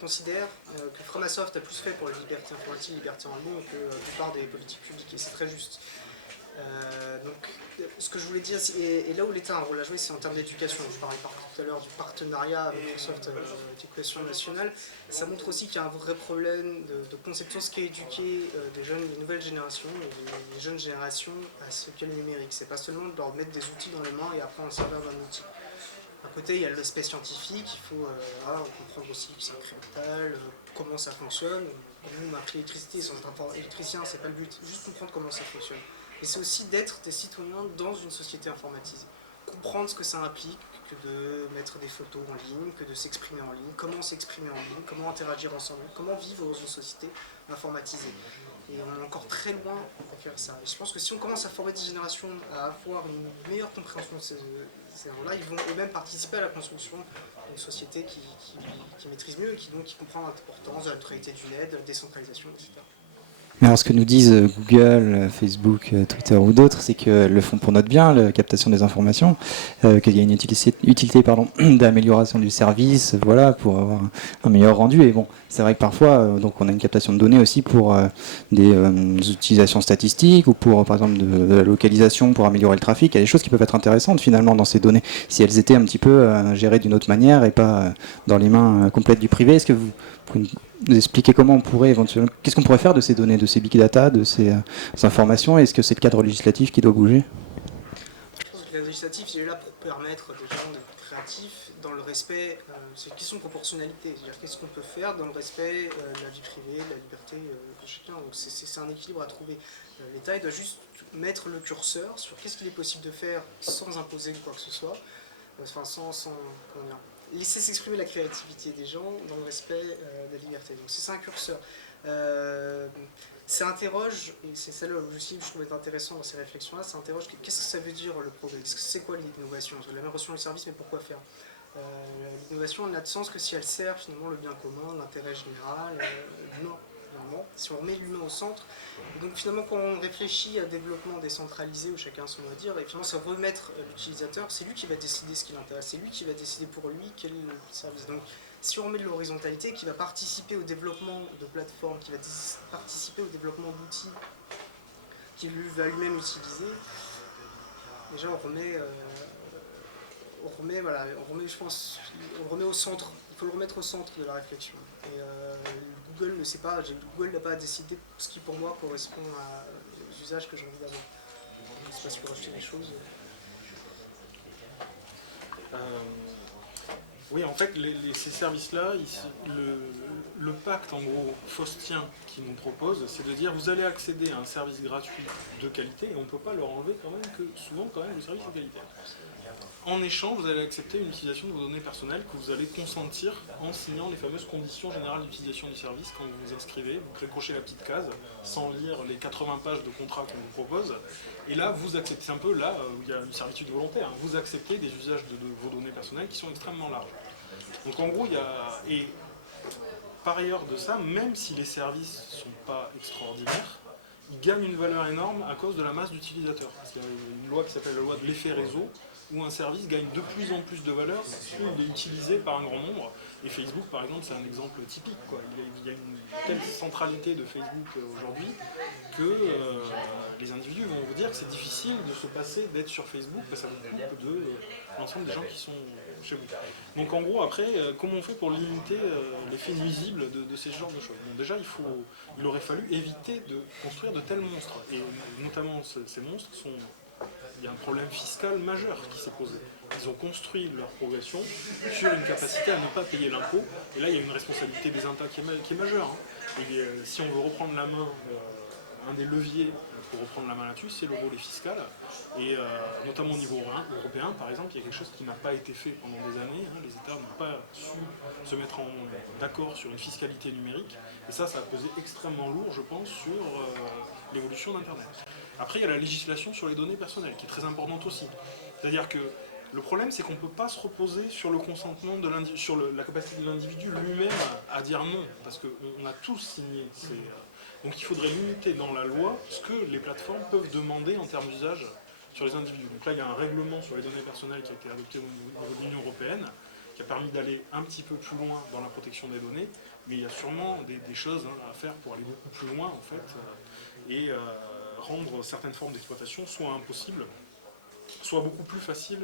considère que Framasoft a plus fait pour les libertés informatiques, les libertés en ligne que la plupart des politiques publiques. Et c'est très juste. Donc, ce que je voulais dire, et là où l'État a un rôle à jouer, c'est en termes d'éducation. Je parlais tout à l'heure du partenariat avec Microsoft Éducation nationale. Ça montre aussi qu'il y a un vrai problème de conception de ce qu'est éduquer des nouvelles générations, les jeunes générations à ce qu'est le numérique. C'est pas seulement de leur mettre des outils dans les mains et après en servir d'un outil. D'un côté, il y a l'aspect scientifique, il faut comprendre aussi le cycle mental, comment ça fonctionne. Nous, on a appris l'électricité sans être électricien, c'est pas le but, juste comprendre comment ça fonctionne. Et c'est aussi d'être des citoyens dans une société informatisée. Comprendre ce que ça implique que de mettre des photos en ligne, que de s'exprimer en ligne, comment s'exprimer en ligne, comment interagir ensemble, comment vivre dans une société informatisée. Et on est encore très loin pour faire ça. Et je pense que si on commence à former des générations à avoir une meilleure compréhension de ces rôles-là, ils vont eux-mêmes participer à la construction d'une société qui maîtrise mieux et qui comprend l'importance de la neutralité du net, de la décentralisation, etc. Mais alors ce que nous disent Google, Facebook, Twitter ou d'autres, c'est qu'elles le font pour notre bien, la captation des informations, qu'il y a une utilité d'amélioration du service, voilà, pour avoir un meilleur rendu. Et bon, c'est vrai que parfois, donc on a une captation de données aussi pour des utilisations statistiques ou pour, par exemple, de la localisation pour améliorer le trafic. Il y a des choses qui peuvent être intéressantes finalement dans ces données, si elles étaient un petit peu gérées d'une autre manière et pas dans les mains complètes du privé. Est-ce que vous pouvez nous expliquer comment on pourrait éventuellement, qu'est-ce qu'on pourrait faire de ces données, de ces big data, de ces informations? Est-ce que c'est le cadre législatif qui doit bouger? Je pense que le cadre législatif, il est là pour permettre aux gens d'être créatifs dans le respect, c'est une question de proportionnalité, c'est-à-dire qu'est-ce qu'on peut faire dans le respect de la vie privée, de la liberté de chacun. Donc c'est un équilibre à trouver. L'État, il doit juste mettre le curseur sur qu'est-ce qu'il est possible de faire sans imposer quoi que ce soit, enfin comment dire, laisser s'exprimer la créativité des gens dans le respect de la liberté. Donc c'est un curseur. Ça interroge, et c'est ça là aussi que je trouve intéressant dans ces réflexions-là, ça interroge qu'est-ce que ça veut dire le progrès, c'est quoi l'innovation, l'amélioration du service, mais pourquoi faire l'innovation n'a de sens que si elle sert finalement le bien commun, l'intérêt général, l'humain. Si on remet l'humain au centre, et donc finalement quand on réfléchit à un développement décentralisé où chacun a son mot à dire, et finalement c'est remettre l'utilisateur, c'est lui qui va décider ce qui l'intéresse, c'est lui qui va décider pour lui quel est le service. Donc si on remet de l'horizontalité, qui va participer au développement de plateformes, qui va participer au développement d'outils qu'il va lui-même utiliser, déjà on remet au centre. Il faut le remettre au centre de la réflexion. Et Google ne sait pas, Google n'a pas à décider ce qui pour moi correspond aux usages que j'ai envie d'avoir. Je ne sais pas si vous rachetez des choses. Oui, en fait, ces services-là, le pacte, en gros, faustien qui nous propose, c'est de dire vous allez accéder à un service gratuit de qualité et on ne peut pas leur enlever quand même que souvent quand même le service est qualité. En échange, vous allez accepter une utilisation de vos données personnelles que vous allez consentir en signant les fameuses conditions générales d'utilisation du service. Quand vous vous inscrivez, vous cochez la petite case sans lire les 80 pages de contrat qu'on vous propose. Et là, vous acceptez, c'est un peu là où il y a une servitude volontaire, hein. Vous acceptez des usages de vos données personnelles qui sont extrêmement larges. Donc en gros, il y a... Et par ailleurs de ça, même si les services ne sont pas extraordinaires, ils gagnent une valeur énorme à cause de la masse d'utilisateurs. Parce qu'il y a une loi qui s'appelle la loi de l'effet réseau, où un service gagne de plus en plus de valeur plus il est utilisé par un grand nombre. Et Facebook, par exemple, c'est un exemple typique, quoi. Il y a une telle centralité de Facebook aujourd'hui que les individus vont vous dire que c'est difficile de se passer d'être sur Facebook, parce que ça vous coupe de l'ensemble des gens qui sont chez vous. Donc en gros, après, comment on fait pour limiter l'effet nuisible de ces genres de choses? Bon, déjà, il aurait fallu éviter de construire de tels monstres. Et notamment, ces monstres sont... Il y a un problème fiscal majeur qui s'est posé. Ils ont construit leur progression sur une capacité à ne pas payer l'impôt. Et là, il y a une responsabilité des États qui est majeure, hein. Et si on veut reprendre la main, un des leviers pour reprendre la main là-dessus, c'est le volet fiscal. Et notamment au niveau européen, par exemple, il y a quelque chose qui n'a pas été fait pendant des années, hein. Les États n'ont pas su se mettre d'accord sur une fiscalité numérique. Et ça a pesé extrêmement lourd, je pense, sur l'évolution d'Internet. Après, il y a la législation sur les données personnelles, qui est très importante aussi. C'est-à-dire que le problème, c'est qu'on ne peut pas se reposer sur le consentement de l'individu, sur la capacité de l'individu lui-même à dire non, parce qu'on a tous signé. Donc il faudrait limiter dans la loi ce que les plateformes peuvent demander en termes d'usage sur les individus. Donc là, il y a un règlement sur les données personnelles qui a été adopté au niveau de l'Union européenne, qui a permis d'aller un petit peu plus loin dans la protection des données, mais il y a sûrement des choses à faire pour aller beaucoup plus loin, en fait, et rendre certaines formes d'exploitation soit impossibles, soit beaucoup plus faciles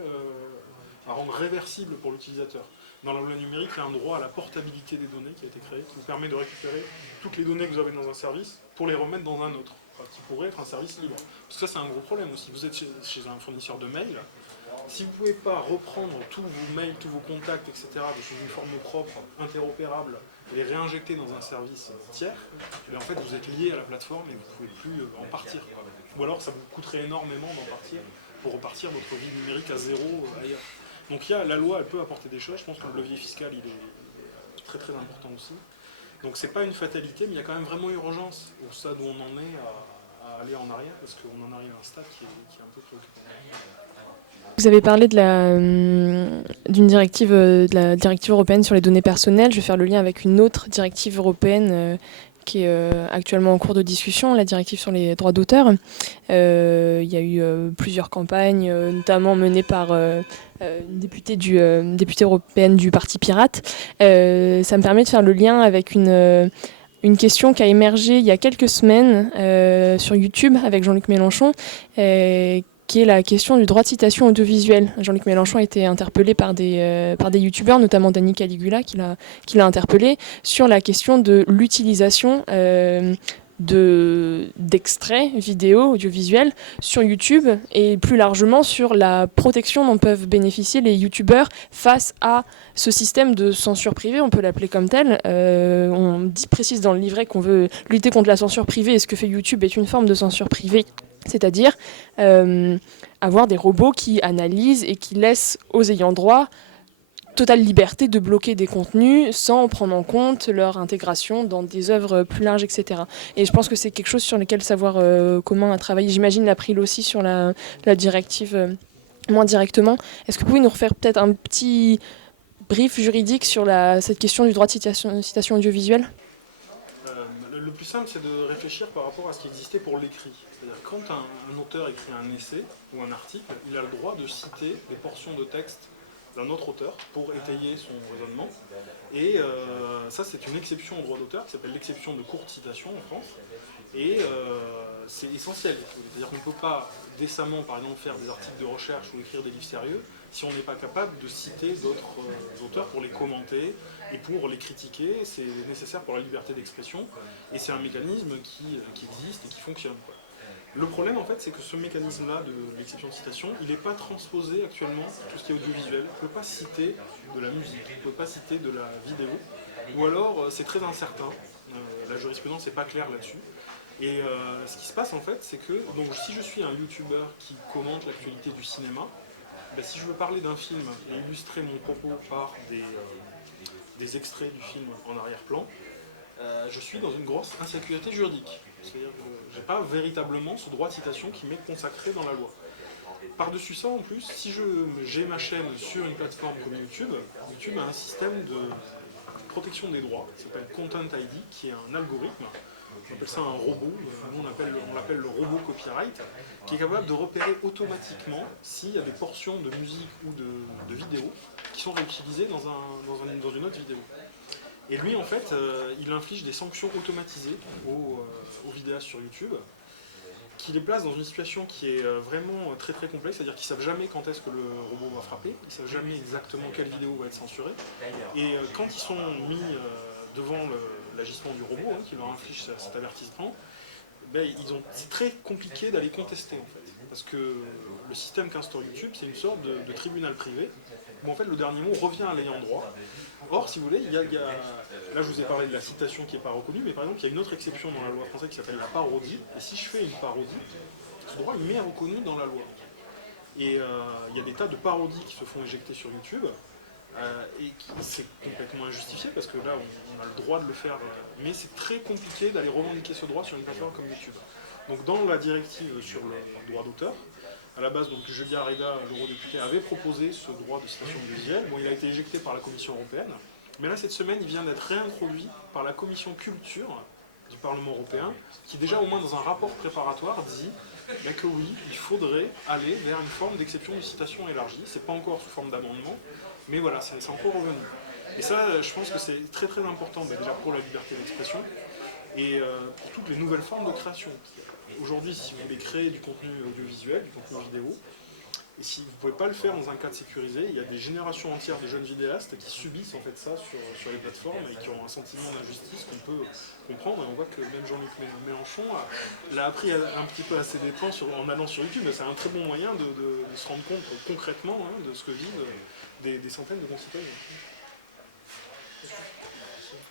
à rendre réversibles pour l'utilisateur. Dans la loi numérique, il y a un droit à la portabilité des données qui a été créé, qui vous permet de récupérer toutes les données que vous avez dans un service pour les remettre dans un autre, qui pourrait être un service libre. Parce que ça, c'est un gros problème aussi. Vous êtes chez un fournisseur de mails, si vous ne pouvez pas reprendre tous vos mails, tous vos contacts, etc., sous une forme propre, interopérable, et les réinjecter dans un service tiers, en fait, vous êtes lié à la plateforme et vous ne pouvez plus en partir. Ou alors, ça vous coûterait énormément d'en partir pour repartir votre vie numérique à zéro ailleurs. Donc la loi, elle peut apporter des choses. Je pense que le levier fiscal, il est très très important aussi. Donc c'est pas une fatalité, mais il y a quand même vraiment urgence au stade où on en est à aller en arrière, parce qu'on en arrive à un stade qui est un peu préoccupant. Vous avez parlé d'une directive, de la directive européenne sur les données personnelles. Je vais faire le lien avec une autre directive européenne qui est actuellement en cours de discussion, la directive sur les droits d'auteur. Il y a eu plusieurs campagnes, notamment menées par une députée européenne du Parti Pirate. Ça me permet de faire le lien avec une question qui a émergé il y a quelques semaines sur YouTube avec Jean-Luc Mélenchon, qui est la question du droit de citation audiovisuelle. Jean-Luc Mélenchon a été interpellé par des youtubeurs, notamment Dany Caligula, qui l'a interpellé, sur la question de l'utilisation d'extraits vidéo, audiovisuels sur YouTube, et plus largement sur la protection dont peuvent bénéficier les youtubeurs face à ce système de censure privée, on peut l'appeler comme tel. On précise dans le livret qu'on veut lutter contre la censure privée, et ce que fait YouTube est une forme de censure privée, c'est-à-dire avoir des robots qui analysent et qui laissent aux ayants droit totale liberté de bloquer des contenus sans prendre en compte leur intégration dans des œuvres plus larges, etc. Et je pense que c'est quelque chose sur lequel Savoir commun a travaillé. J'imagine l'April aussi sur la directive moins directement. Est-ce que vous pouvez nous refaire peut-être un petit brief juridique sur cette question du droit de citation audiovisuelle ? Le plus simple, c'est de réfléchir par rapport à ce qui existait pour l'écrit. C'est-à-dire quand un auteur écrit un essai ou un article, il a le droit de citer des portions de texte d'un autre auteur pour étayer son raisonnement. Et ça, c'est une exception au droit d'auteur qui s'appelle l'exception de courte citation en France. Et c'est essentiel. C'est-à-dire qu'on ne peut pas décemment, par exemple, faire des articles de recherche ou écrire des livres sérieux si on n'est pas capable de citer d'autres auteurs pour les commenter et pour les critiquer. C'est nécessaire pour la liberté d'expression et c'est un mécanisme qui existe et qui fonctionne, quoi. Le problème, en fait, c'est que ce mécanisme-là de l'exception de citation, il n'est pas transposé actuellement tout ce qui est audiovisuel. On ne peut pas citer de la musique, on ne peut pas citer de la vidéo, ou alors c'est très incertain. La jurisprudence n'est pas claire là-dessus. Et ce qui se passe, en fait, c'est que donc, si je suis un youtubeur qui commente l'actualité du cinéma, ben, si je veux parler d'un film et illustrer mon propos par des extraits du film en arrière-plan, je suis dans une grosse insécurité juridique. C'est-à-dire que je n'ai pas véritablement ce droit de citation qui m'est consacré dans la loi. Par-dessus ça, en plus, si j'ai ma chaîne sur une plateforme comme YouTube, YouTube a un système de protection des droits qui s'appelle Content ID, qui est un algorithme. On appelle ça un robot, nous on l'appelle le robot copyright, qui est capable de repérer automatiquement s'il y a des portions de musique ou de vidéo qui sont réutilisées dans une autre vidéo. Et lui, en fait, il inflige des sanctions automatisées aux vidéastes sur YouTube, qui les place dans une situation qui est vraiment très très complexe, c'est-à-dire qu'ils ne savent jamais quand est-ce que le robot va frapper, ils ne savent jamais exactement quelle vidéo va être censurée, et quand ils sont mis devant l'agissement du robot, qui leur inflige cet avertissement, ben, c'est très compliqué d'aller contester, en fait, parce que le système qu'instaure YouTube, c'est une sorte de tribunal privé, où en fait le dernier mot revient à l'ayant droit. Or, si vous voulez, là je vous ai parlé de la citation qui n'est pas reconnue, mais par exemple il y a une autre exception dans la loi française qui s'appelle la parodie, et si je fais une parodie, ce droit il m'est reconnu dans la loi. Et il y a des tas de parodies qui se font éjecter sur YouTube, et c'est complètement injustifié, parce que là on a le droit de le faire, mais c'est très compliqué d'aller revendiquer ce droit sur une plateforme comme YouTube. Donc dans la directive sur le droit d'auteur, à la base, donc, Julia Reda, l'eurodéputée, avait proposé ce droit de citation audiovisuelle. Bon, il a été éjecté par la Commission européenne. Mais là, cette semaine, il vient d'être réintroduit par la Commission culture du Parlement européen, qui déjà, au moins dans un rapport préparatoire, dit que oui, il faudrait aller vers une forme d'exception de citation élargie. C'est pas encore sous forme d'amendement, mais voilà, c'est encore revenu. Et ça, je pense que c'est très très important, déjà pour la liberté d'expression et pour toutes les nouvelles formes de création. Aujourd'hui, si vous voulez créer du contenu audiovisuel, du contenu vidéo, et si vous ne pouvez pas le faire dans un cadre sécurisé, il y a des générations entières de jeunes vidéastes qui subissent en fait ça sur les plateformes et qui ont un sentiment d'injustice qu'on peut comprendre. Et on voit que même Jean-Luc Mélenchon l'a appris un petit peu à ses dépens en allant sur YouTube. C'est un très bon moyen de se rendre compte concrètement de ce que vivent des centaines de concitoyens.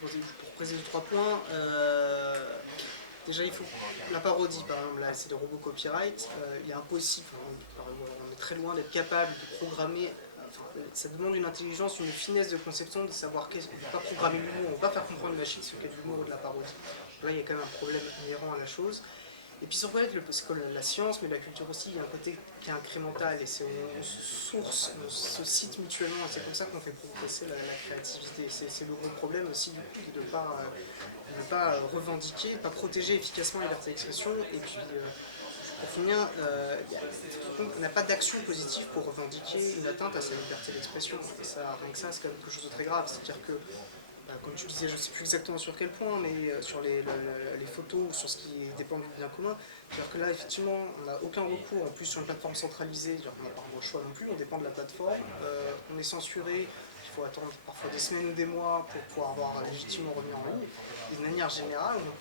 Pour préciser 3 points, déjà il faut la parodie, par exemple, là c'est des robots copyright, il est impossible, on est très loin d'être capable de programmer, ça demande une intelligence, une finesse de conception, de savoir qu'on ne peut pas programmer l'humour, on ne peut pas faire comprendre une machine ce qu'est de l'humour ou de la parodie. Là il y a quand même un problème inhérent à la chose. Et puis surtout, parce que la science, mais la culture aussi, il y a un côté qui est incrémental, et on se source, on se cite mutuellement, et c'est comme ça qu'on fait progresser la créativité. C'est le gros problème aussi, du coup, de ne pas revendiquer, de ne pas protéger efficacement la liberté d'expression. Et puis, pour finir, on n'a pas d'action positive pour revendiquer une atteinte à sa liberté d'expression. Et ça, rien que ça, c'est quand même quelque chose de très grave. C'est-à-dire que, comme tu disais, je ne sais plus exactement sur quel point, mais sur les photos ou sur ce qui dépend du bien commun, c'est-à-dire que là, effectivement, on n'a aucun recours, en plus sur une plateforme centralisée, on n'a pas le choix non plus, on dépend de la plateforme, on est censuré, il faut attendre parfois des semaines ou des mois pour pouvoir avoir légitimement remis en ligne, et de manière générale, on ne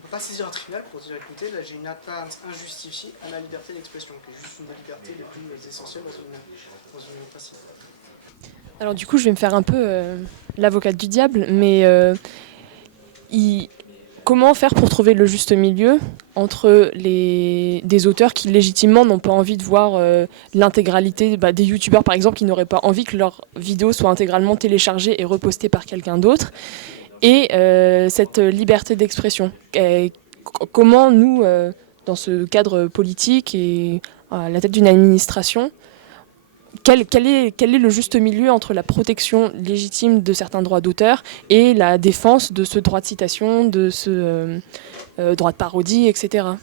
peut pas saisir un tribunal pour dire, écoutez, là j'ai une atteinte injustifiée à la liberté d'expression, qui est juste une des libertés les plus essentielles dans une démocratie. Alors du coup, je vais me faire un peu l'avocate du diable, mais comment faire pour trouver le juste milieu entre des auteurs qui légitimement n'ont pas envie de voir l'intégralité, des youtubeurs par exemple qui n'auraient pas envie que leurs vidéos soient intégralement téléchargées et repostées par quelqu'un d'autre, et cette liberté d'expression. Comment nous, dans ce cadre politique et à la tête d'une administration, quel est le juste milieu entre la protection légitime de certains droits d'auteur et la défense de ce droit de citation, de ce droit de parodie, etc. Je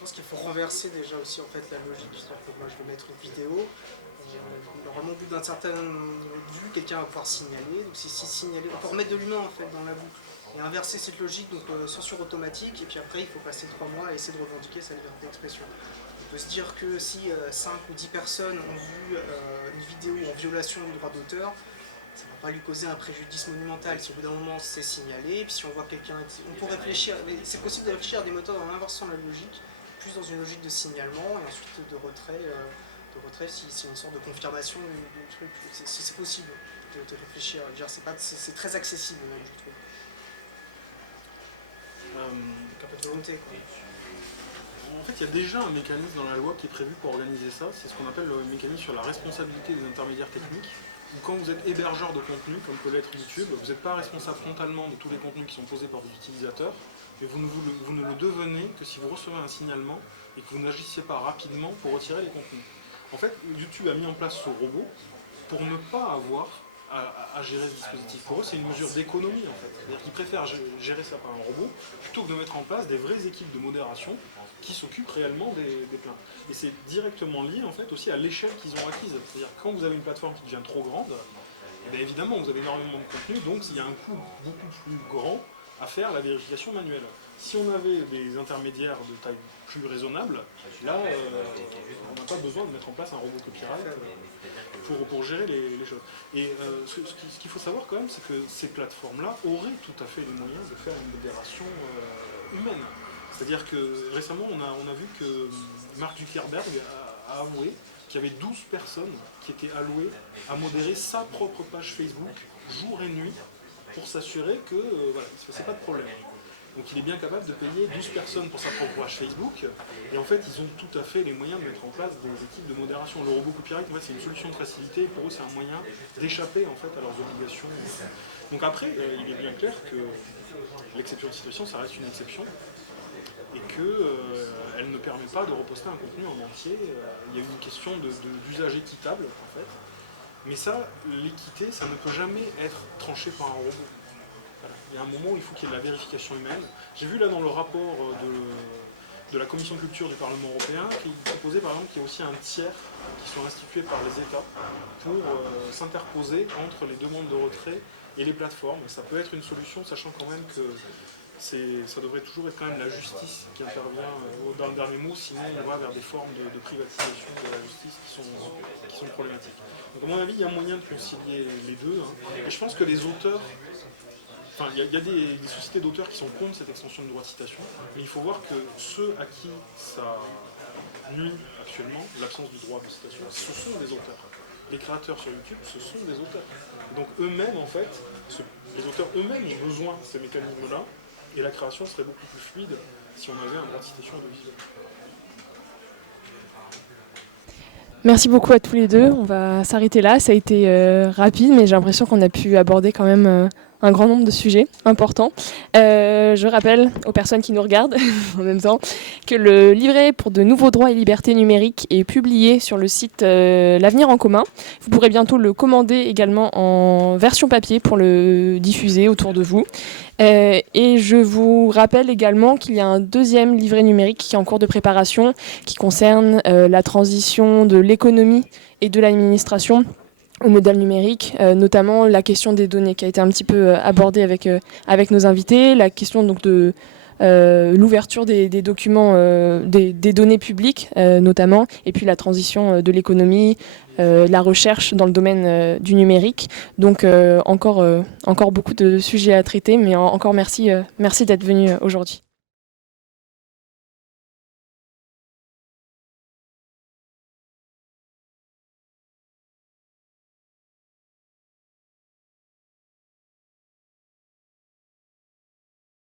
pense qu'il faut renverser déjà aussi en fait la logique. C'est-à-dire que moi je vais mettre une vidéo, normalement au bout d'un certain vue, quelqu'un va pouvoir signaler, donc c'est signaler, on peut remettre de l'humain en fait dans la boucle. Et inverser cette logique, donc censure automatique, et puis après il faut passer 3 mois et essayer de revendiquer sa liberté d'expression. On peut se dire que si 5 ou 10 personnes ont vu une vidéo en violation du droit d'auteur, ça va pas lui causer un préjudice monumental. Si au bout d'un moment c'est signalé, puis si on voit quelqu'un, on peut réfléchir, c'est possible de réfléchir à des méthodes en inversant la logique, plus dans une logique de signalement et ensuite de retrait si c'est une sorte de confirmation du truc. C'est possible de réfléchir. C'est très accessible même, je trouve. Un peu de volonté, quoi. En fait, il y a déjà un mécanisme dans la loi qui est prévu pour organiser ça. C'est ce qu'on appelle le mécanisme sur la responsabilité des intermédiaires techniques. Où quand vous êtes hébergeur de contenu, comme peut l'être YouTube, vous n'êtes pas responsable frontalement de tous les contenus qui sont posés par vos utilisateurs, mais vous ne le devenez que si vous recevez un signalement et que vous n'agissez pas rapidement pour retirer les contenus. En fait, YouTube a mis en place ce robot pour ne pas avoir à gérer ce dispositif. Pour eux, c'est une mesure d'économie, en fait. C'est-à-dire qu'ils préfèrent gérer ça par un robot plutôt que de mettre en place des vraies équipes de modération qui s'occupent réellement des plaintes. Et c'est directement lié, en fait, aussi à l'échelle qu'ils ont acquise. C'est-à-dire que quand vous avez une plateforme qui devient trop grande, eh bien, évidemment, vous avez énormément de contenu, donc il y a un coût beaucoup plus grand à faire la vérification manuelle. Si on avait des intermédiaires de taille plus raisonnable, là, on n'a pas besoin de mettre en place un robot copyright pour gérer les choses. Et ce qu'il faut savoir quand même, c'est que ces plateformes-là auraient tout à fait les moyens de faire une modération humaine. C'est-à-dire que récemment, on a vu que Mark Zuckerberg a avoué qu'il y avait 12 personnes qui étaient allouées à modérer sa propre page Facebook jour et nuit pour s'assurer que voilà, il ne se passait pas de problème. Donc il est bien capable de payer 12 personnes pour sa propre page Facebook, et en fait ils ont tout à fait les moyens de mettre en place des équipes de modération. Le robot copyright, en fait, c'est une solution de facilité, pour eux c'est un moyen d'échapper en fait à leurs obligations. Donc après, il est bien clair que l'exception de situation, ça reste une exception, et qu'elle ne permet pas de reposter un contenu en entier. Il y a une question d'usage équitable en fait. Mais ça, l'équité, ça ne peut jamais être tranché par un robot. Voilà. Il y a un moment où il faut qu'il y ait de la vérification humaine. J'ai vu là dans le rapport de la Commission Culture du Parlement Européen qu'il proposait par exemple qu'il y ait aussi un tiers qui soit institué par les États pour s'interposer entre les demandes de retrait et les plateformes. Et ça peut être une solution, sachant quand même que ça devrait toujours être quand même la justice qui intervient dans le dernier mot, sinon on va vers des formes de privatisation de la justice qui sont problématiques. Donc à mon avis, il y a moyen de concilier les deux. Et je pense que les auteurs, enfin il y a des sociétés d'auteurs qui sont contre cette extension de droit de citation, mais il faut voir que ceux à qui ça nuit actuellement, l'absence du droit de citation, ce sont des auteurs. Les créateurs sur YouTube, ce sont des auteurs. Et donc eux-mêmes, en fait, les auteurs eux-mêmes ont besoin de ces mécanismes-là, et la création serait beaucoup plus fluide si on avait un droit de citation audiovisuel. Merci beaucoup à tous les deux. On va s'arrêter là. Ça a été rapide, mais j'ai l'impression qu'on a pu aborder quand même un grand nombre de sujets importants. Je rappelle aux personnes qui nous regardent en même temps que le livret pour de nouveaux droits et libertés numériques est publié sur le site L'Avenir en commun. Vous pourrez bientôt le commander également en version papier pour le diffuser autour de vous. Et je vous rappelle également qu'il y a un deuxième livret numérique qui est en cours de préparation, qui concerne la transition de l'économie et de l'administration au modèle numérique, notamment la question des données qui a été un petit peu abordée avec nos invités, la question donc de l'ouverture des documents, des données publiques notamment, et puis la transition de l'économie, la recherche dans le domaine du numérique. Donc encore beaucoup de sujets à traiter, mais encore merci d'être venu aujourd'hui.